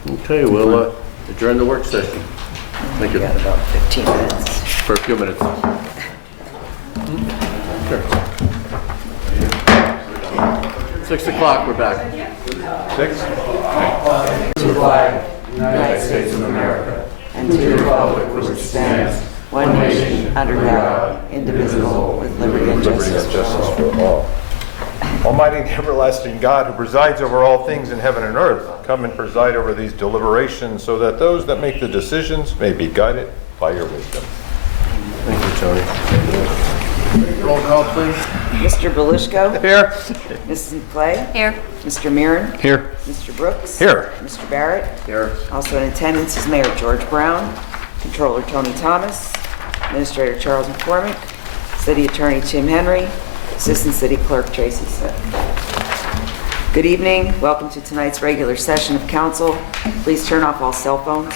Okay, we'll adjourn the work session. Thank you. We got about 15 minutes. For a few minutes. Sure. 6 o'clock, we're back. 6? To the flag, United States of America, and to the republic for which it stands, one nation, under God, indivisible, with liberty and justice for all. for all. Almighty and everlasting God, who presides over all things in heaven and earth, come and preside over these deliberations so that those that make the decisions may be guided by your wisdom. Thank you, Tony. Roll call, please. Mr. Belishko? Here. Mrs. Clay? Here. Mr. Mirren? Here. Mr. Brooks? Here. Mr. Barrett? Here. Also in attendance is Mayor George Brown, Controller Tony Thomas, Administrator Charles McCormick, City Attorney Tim Henry, Assistant City Clerk Tracy Smith. Good evening. Welcome to tonight's regular session of council. Please turn off all cell phones.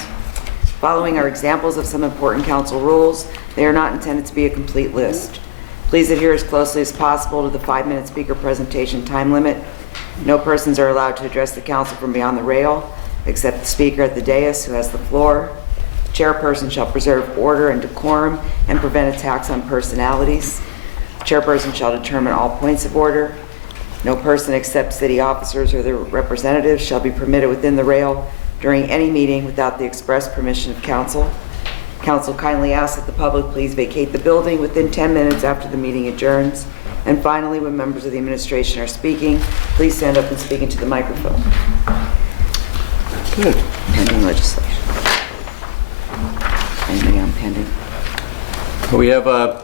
Following are examples of some important council rules. They are not intended to be a complete list. Please adhere as closely as possible to the 5-minute speaker presentation time limit. No persons are allowed to address the council from beyond the rail, except the speaker at the dais who has the floor. The chairperson shall preserve order and decorum and prevent attacks on personalities. The chairperson shall determine all points of order. No person except city officers or their representatives shall be permitted within the rail during any meeting without the express permission of council. Council kindly asks that the public please vacate the building within 10 minutes after the meeting adjourns. And finally, when members of the administration are speaking, please stand up and speak into the microphone. Good. Pending legislation. Anything on pending? We have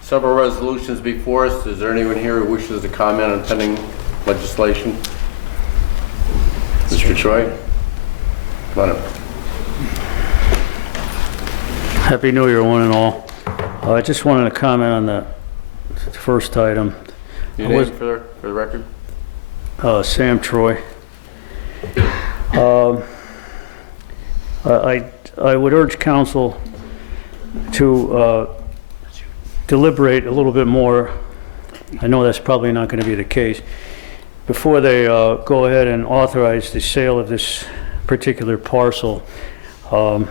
several resolutions before us. Is there anyone here who wishes to comment on pending legislation? Mr. Troy? Come on up. Happy New Year, one and all. I just wanted to comment on the first item. Your name for the record? Sam Troy. I would urge council to deliberate a little bit more. I know that's probably not going to be the case. Before they go ahead and authorize the sale of this particular parcel. I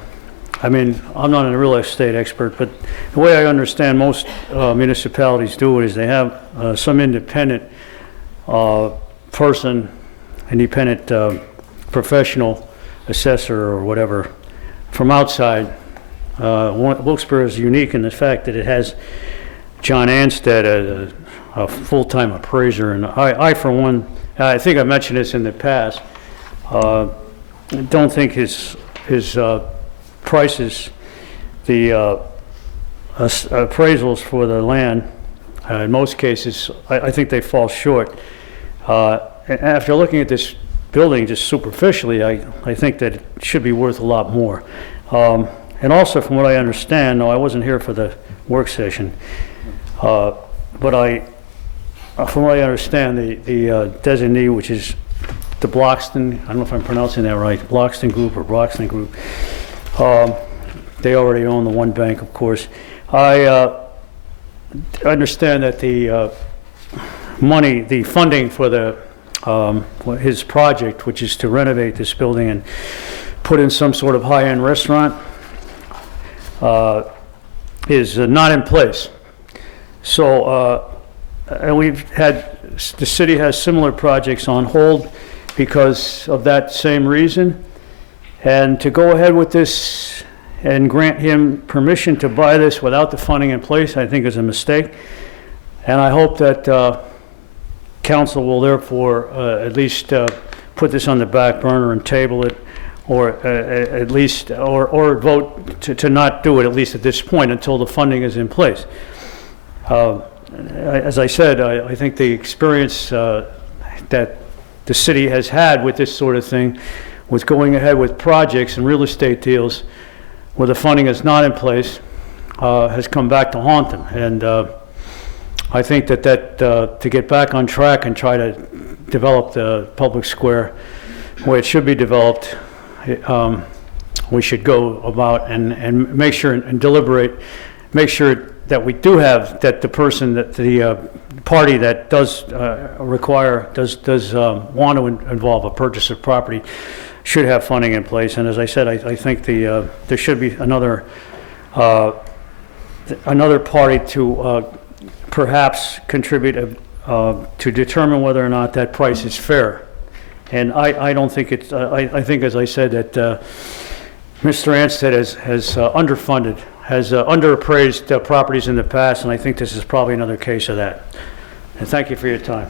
mean, I'm not a real estate expert, but the way I understand most municipalities do it is they have some independent person, independent professional assessor or whatever from outside. Wilkes-Barre is unique in the fact that it has John Anstead, a full-time appraiser, and I for one, I think I mentioned this in the past, don't think his prices, the appraisals for the land, in most cases, I think they fall short. After looking at this building just superficially, I think that it should be worth a lot more. And also, from what I understand, no, I wasn't here for the work session, but from what I understand, the designee, which is the Bloxton, I don't know if I'm pronouncing that right, Bloxton Group or Bloxton Group, they already own the one bank, of course. I understand that the money, the funding for the his project, which is to renovate this building and put in some sort of high-end restaurant, is not in place. So, and we've had, the city has similar projects on hold because of that same reason. And to go ahead with this and grant him permission to buy this without the funding in place, I think is a mistake. And I hope that council will therefore at least put this on the back burner and table it, or at least, or vote to not do it, at least at this point, until the funding is in place. As I said, I think the experience that the city has had with this sort of thing, with going ahead with projects and real estate deals where the funding is not in place, has come back to haunt them. And I think that to get back on track and try to develop the public square the way it should be developed, we should go about and make sure and deliberate, make sure that we do have, that the person, that the party that does want to involve a purchase of property should have funding in place. And as I said, I think there should be another party to perhaps contribute to determine whether or not that price is fair. And I don't think it's, I think, as I said, that Mr. Anstead has underfunded, has underappraised properties in the past, and I think this is probably another case of that. And thank you for your time.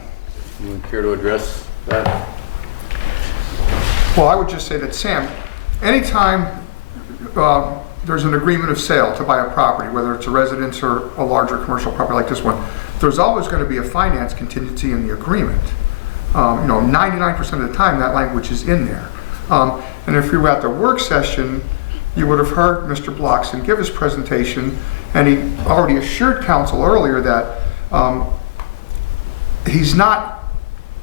You would care to address that? Well, I would just say that, Sam, anytime there's an agreement of sale to buy a property, whether it's a residence or a larger commercial property like this one, there's always going to be a finance contingency in the agreement. 99% of the time that language is in there. And if you were at the work session, you would have heard Mr. Bloxton give his presentation, and he already assured council earlier that he's not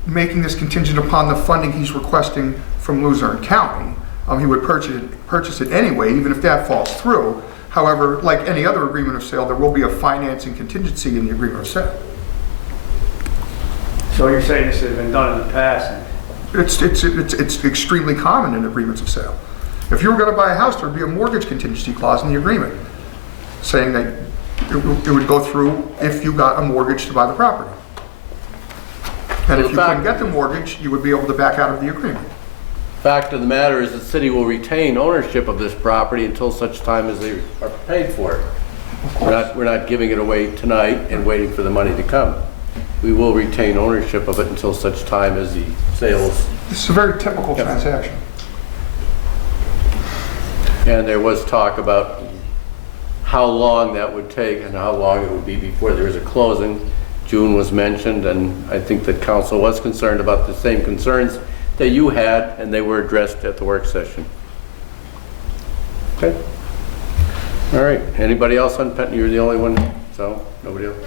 making this contingent upon the funding he's requesting from Luzerne County. He would purchase it anyway, even if that falls through. However, like any other agreement of sale, there will be a financing contingency in the agreement of sale. So you're saying this has been done in the past? It's extremely common in agreements of sale. If you were going to buy a house, there would be a mortgage contingency clause in the agreement saying that it would go through if you got a mortgage to buy the property. And if you couldn't get the mortgage, you would be able to back out of the agreement. Fact of the matter is the city will retain ownership of this property until such time as they are paid for it. We're not giving it away tonight and waiting for the money to come. We will retain ownership of it until such time as the sales. This is a very typical transaction. And there was talk about how long that would take and how long it would be before there was a closing. June was mentioned, and I think that council was concerned about the same concerns that you had, and they were addressed at the work session. Okay. All right. Anybody else on pending? You're the only one, so nobody else.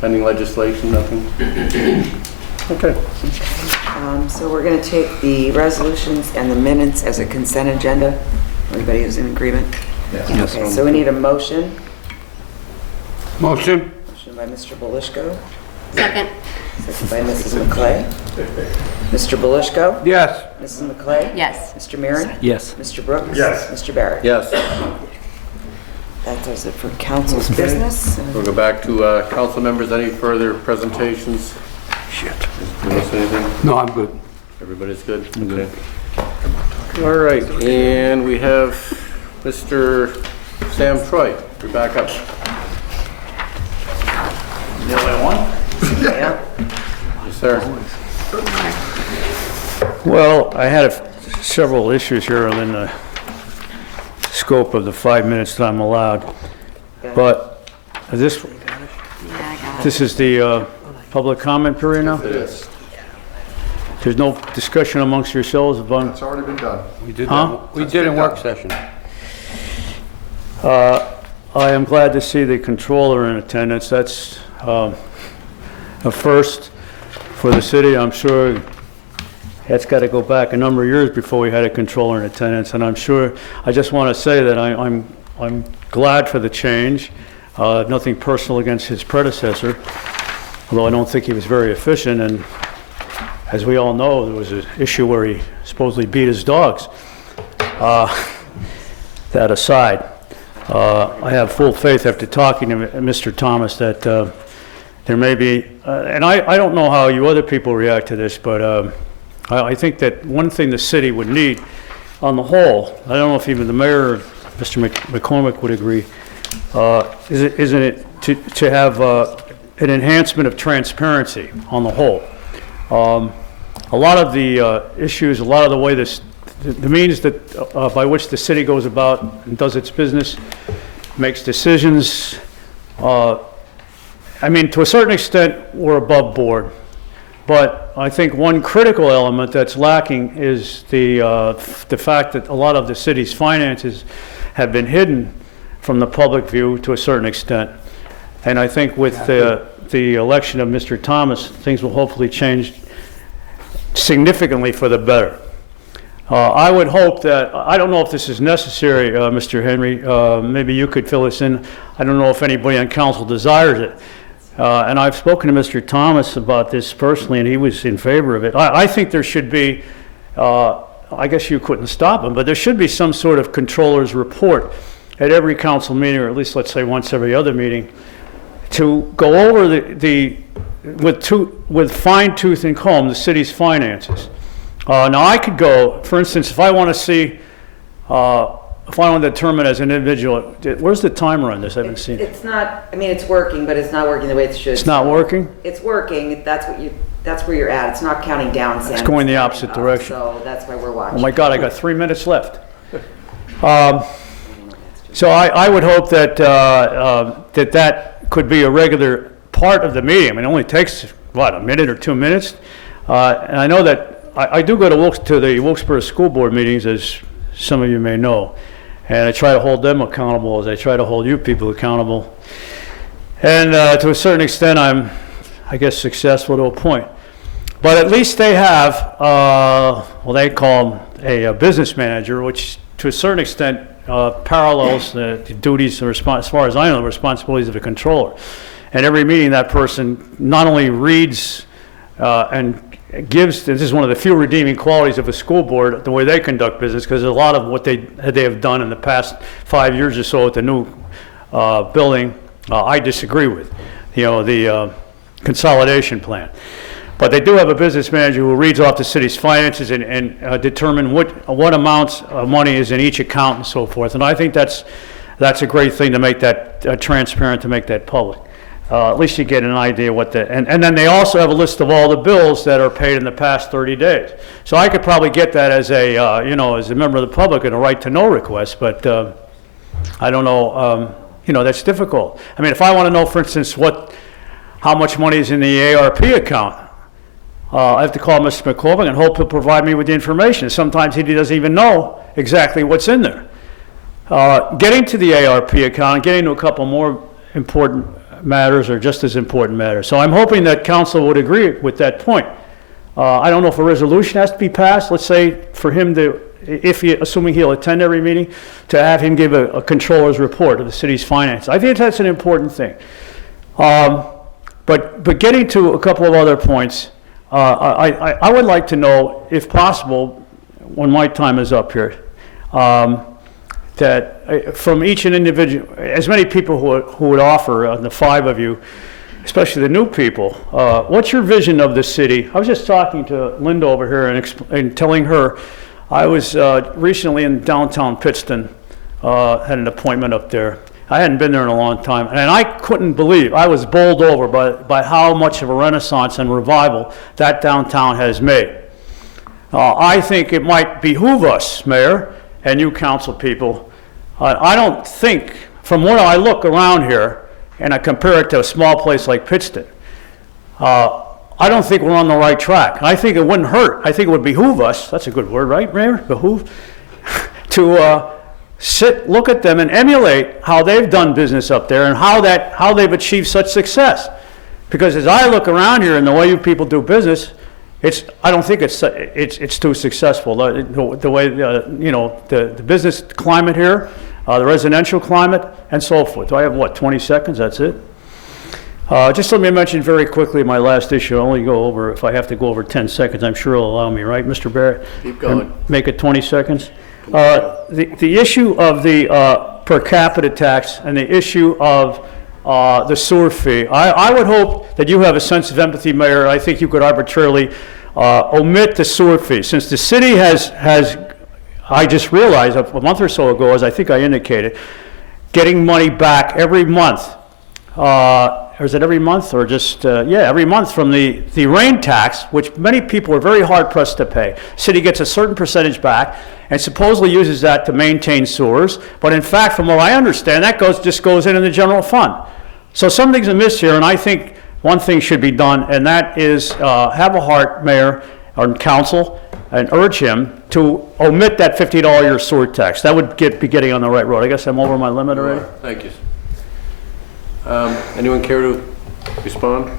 Pending legislation, nothing? Okay. So we're going to take the resolutions and the minutes as a consent agenda. Everybody is in agreement? Yes. Okay, so we need a motion. Motion? Motion by Mr. Belishko, Second. second by Mrs. McClay. Mr. Belishko? Yes. Mrs. McClay? Yes. Mr. Maron? Yes. Mr. Brooks? Yes. Mr. Barrett? Yes. That does it for council's business. We'll go back to council members. Any further presentations? Shit. Did we miss anything? No, I'm good. Everybody's good? Okay. All right, and we have Mr. Sam Troy. You're back up. The only one? Yeah. Yes, sir. Well, I had several issues here within the scope of the 5 minutes that I'm allowed. But this is the public comment period now? It is. There's no discussion amongst yourselves about... It's already been done. We did Huh? that. We did in work session. I am glad to see the controller in attendance. That's a first for the city. I'm sure that's got to go back a number of years before we had a controller in attendance. And I'm sure, I just want to say that I'm glad for the change. Nothing personal against his predecessor, although I don't think he was very efficient. And as we all know, there was an issue where he supposedly beat his dogs. That aside, I have full faith after talking to Mr. Thomas that there may be, and I don't know how you other people react to this, but I think that one thing the city would need on the whole, I don't know if even the mayor or Mr. McCormick would agree, isn't it to have an enhancement of transparency on the whole. A lot of the issues, a lot of the way the means that by which the city goes about and does its business, makes decisions. I mean, to a certain extent, we're above board. But I think one critical element that's lacking is the fact that a lot of the city's finances have been hidden from the public view to a certain extent. And I think with the election of Mr. Thomas, things will hopefully change significantly for the better. I would hope that, I don't know if this is necessary, Mr. Henry, maybe you could fill us in. I don't know if anybody on council desires it. And I've spoken to Mr. Thomas about this personally, and he was in favor of it. I think there should be, I guess you couldn't stop him, but there should be some sort of controller's report at every council meeting, or at least let's say once every other meeting, to go over with fine tooth and comb the city's finances. Now I could go, for instance, if I want to see, if I want to determine as an individual, where's the timer on this? I haven't seen it. It's not, I mean, it's working, but it's not working the way it should. It's not working? It's working, that's where you're at. It's not counting down, Sam. It's going the opposite direction. So that's why we're watching. Oh my God, I got 3 minutes left. So I would hope that that could be a regular part of the meeting. I mean, it only takes, what, a minute or 2 minutes? And I know that I do go to the Wilkes-Barre School Board meetings, as some of you may know. And I try to hold them accountable as I try to hold you people accountable. And to a certain extent, I'm, I guess, successful to a point. But at least they have, well, they call him a business manager, which to a certain extent parallels the duties, as far as I know, the responsibilities of a controller. And every meeting, that person not only reads and gives, this is one of the few redeeming qualities of a school board, the way they conduct business, because a lot of what they have done in the past 5 years or so at the new building, I disagree with, the consolidation plan. But they do have a business manager who reads off the city's finances and determine what amounts of money is in each account and so forth. And I think that's a great thing to make that transparent, to make that public. At least you get an idea what and then they also have a list of all the bills that are paid in the past 30 days. So I could probably get that as a, as a member of the public in a right to know request, but I don't know, that's difficult. I mean, if I want to know, for instance, how much money is in the ARP account, I have to call Mr. McCormick and hope he'll provide me with the information. Sometimes he doesn't even know exactly what's in there. Getting to the ARP account, getting to a couple more important matters or just as important matters. So I'm hoping that council would agree with that point. I don't know if a resolution has to be passed, let's say for him to, assuming he'll attend every meeting, to have him give a controller's report of the city's finances. I think that's an important thing. But getting to a couple of other points, I would like to know, if possible, when my time is up here, that from each and individual, as many people who would offer, the 5 of you, especially the new people, what's your vision of the city? I was just talking to Linda over here and telling her, I was recently in downtown Pittston, had an appointment up there. I hadn't been there in a long time, and I couldn't believe, I was bowled over by how much of a renaissance and revival that downtown has made. I think it might behoove us, Mayor, and you council people. I don't think, from when I look around here, and I compare it to a small place like Pittston, I don't think we're on the right track. I think it wouldn't hurt. I think it would behoove us, that's a good word, right, Mayor? Behoove? To look at them and emulate how they've done business up there and how they've achieved such success. Because as I look around here and the way you people do business, I don't think it's too successful. The way the business climate here, the residential climate, and so forth. Do I have what, 20 seconds? That's it. Just let me mention very quickly my last issue. I'll only go over, if I have to go over 10 seconds, I'm sure he'll allow me, right, Mr. Barrett? Keep going. Make it 20 seconds. The issue of the per capita tax and the issue of the sewer fee. I would hope that you have a sense of empathy, Mayor. I think you could arbitrarily omit the sewer fee. Since the city has I just realized a month or so ago, as I think I indicated, getting money back every month. Or is it every month or just, every month from the rain tax, which many people are very hard pressed to pay. City gets a certain percentage back and supposedly uses that to maintain sewers. But in fact, from what I understand, that just goes into the general fund. So something's amiss here, and I think one thing should be done, and that is have a heart, Mayor, or council, and urge him to omit that $50 a year sewer tax. That would be getting on the right road. I guess I'm over my limit already. Thank you. Anyone care to respond?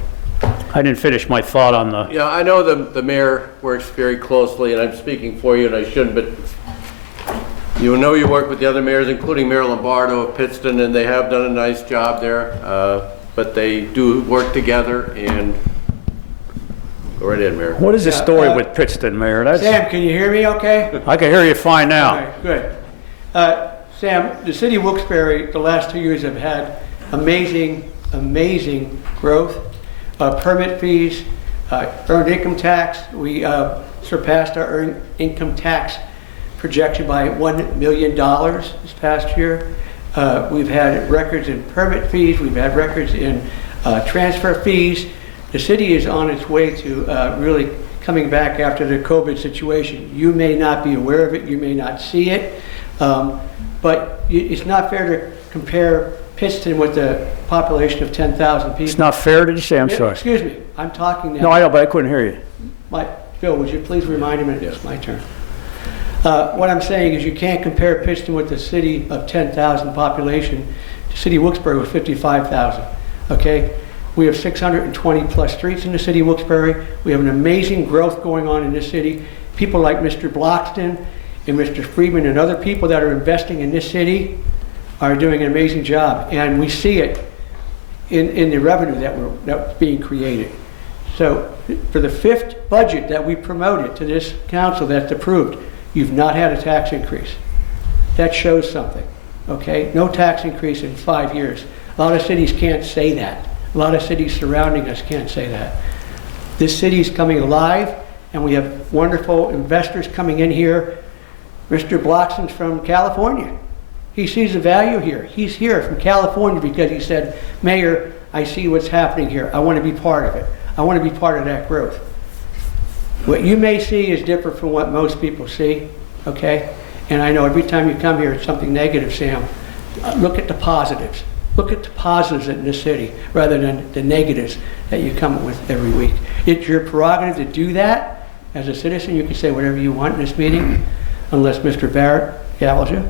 I didn't finish my thought on the... Yeah, I know the mayor works very closely, and I'm speaking for you, and I shouldn't, but you know you work with the other mayors, including Mayor Lombardo of Pittston, and they have done a nice job there, but they do work together, and go right in, Mayor. What is the story with Pittston, Mayor? Sam, can you hear me okay? I can hear you fine now. All right, good. Sam, the city of Wilkes-Barre, the last 2 years have had amazing growth. Permit fees, earned income tax. We surpassed our earned income tax projection by $1 million this past year. We've had records in permit fees. We've had records in transfer fees. The city is on its way to really coming back after the COVID situation. You may not be aware of it. You may not see it. But it's not fair to compare Pittston with a population of 10,000 people. It's not fair, did you say? I'm sorry. Excuse me, I'm talking now. No, I know, but I couldn't hear you. Bill, would you please remind him it's my turn? What I'm saying is you can't compare Pittston with the city of 10,000 population. The city of Wilkes-Barre with 55,000, okay? We have 620 plus streets in the city of Wilkes-Barre. We have an amazing growth going on in this city. People like Mr. Bloxton and Mr. Friedman and other people that are investing in this city are doing an amazing job, and we see it in the revenue that's being created. So for the 5th budget that we promoted to this council that's approved, you've not had a tax increase. That shows something, okay? No tax increase in 5 years. A lot of cities can't say that. A lot of cities surrounding us can't say that. This city's coming alive, and we have wonderful investors coming in here. Mr. Bloxton's from California. He sees the value here. He's here from California because he said, Mayor, I see what's happening here. I want to be part of it. I want to be part of that growth. What you may see is different from what most people see, okay? And I know every time you come here, it's something negative, Sam. Look at the positives. Look at the positives in this city rather than the negatives that you come up with every week. It's your prerogative to do that. As a citizen, you can say whatever you want in this meeting, unless Mr. Barrett gavels you.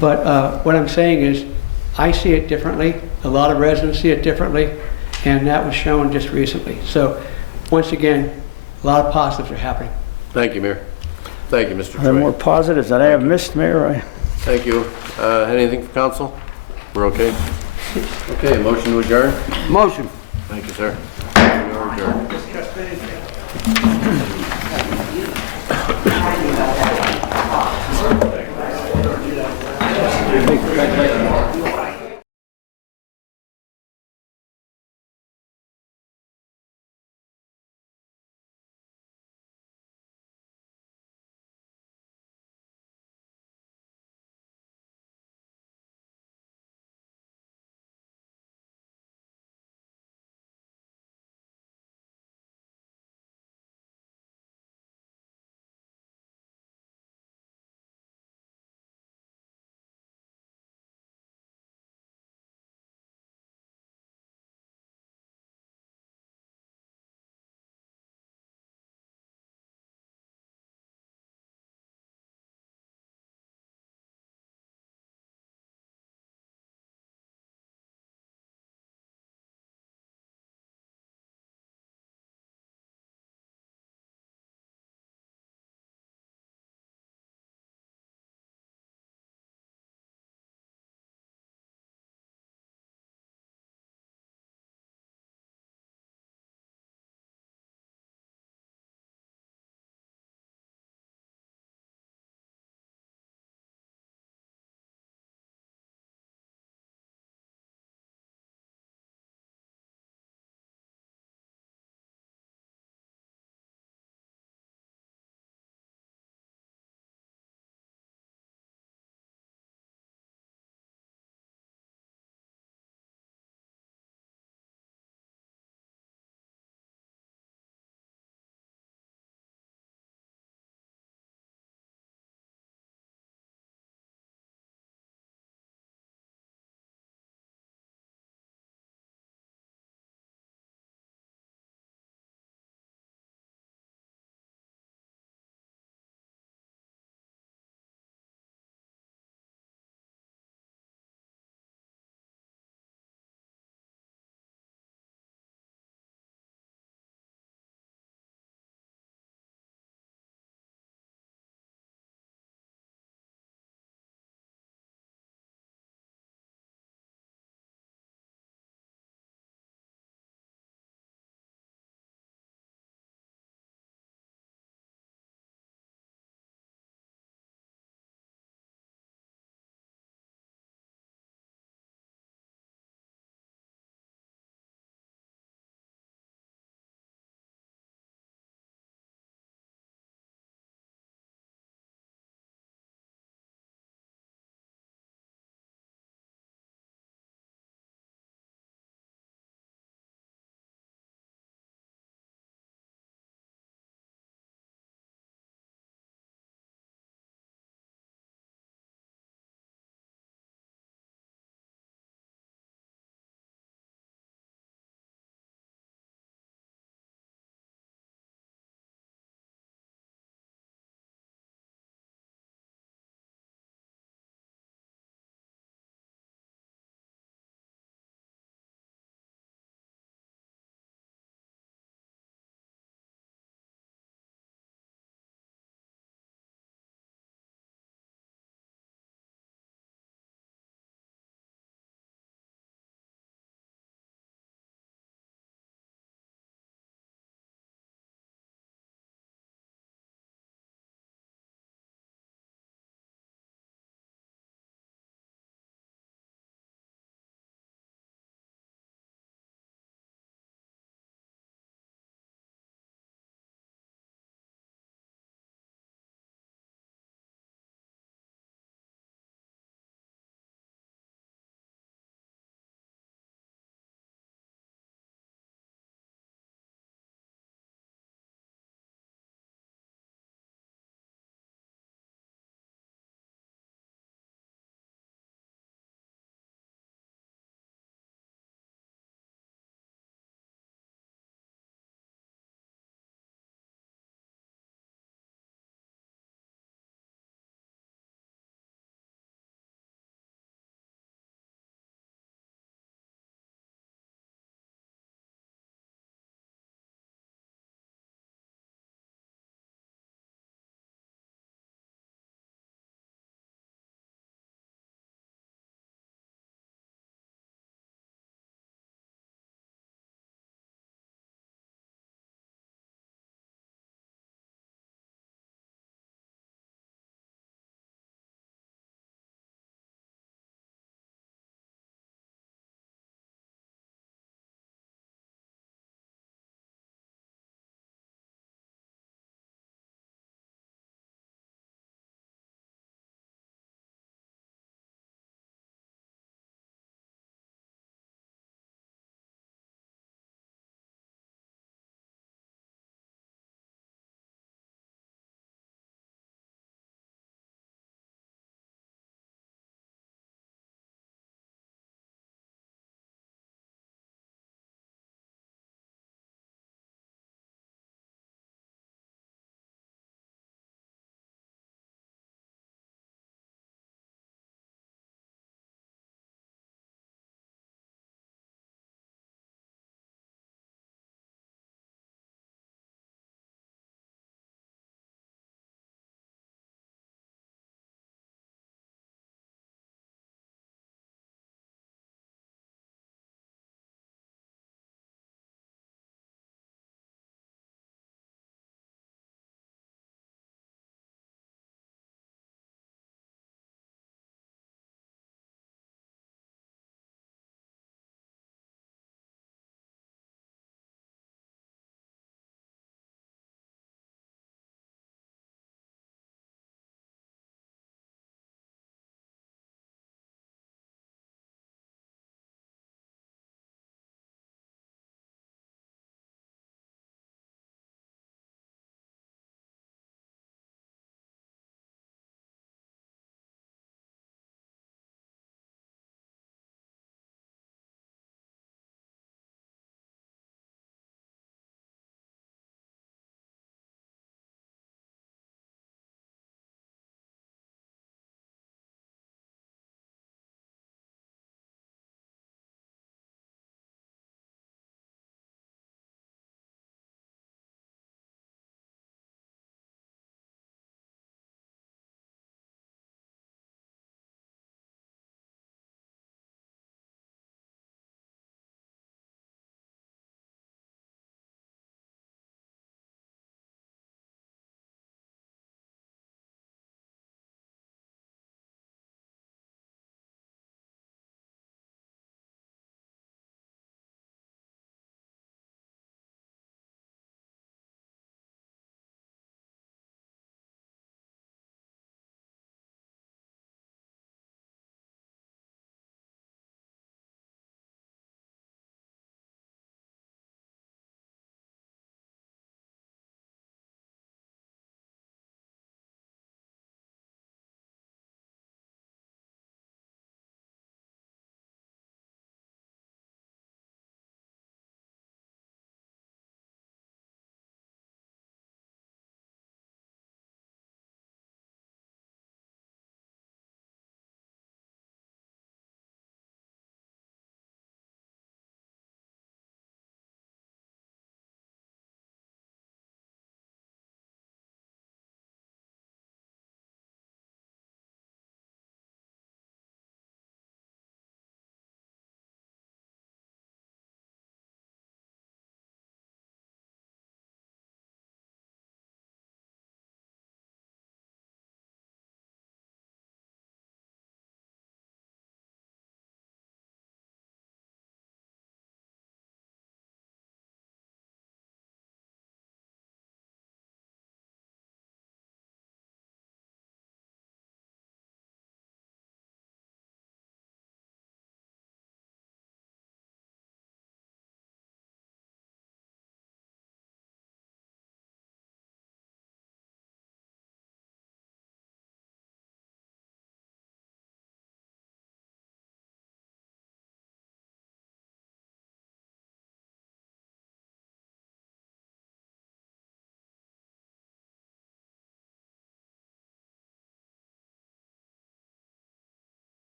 But what I'm saying is, I see it differently. A lot of residents see it differently, and that was shown just recently. So, once again, a lot of positives are happening. Thank you, Mayor. Thank you, Mr. Are there more Troy. positives that I have missed, Mayor? Thank you. Anything for council? We're okay? Okay, motion to adjourn? Motion. Thank you, sir. We are adjourned.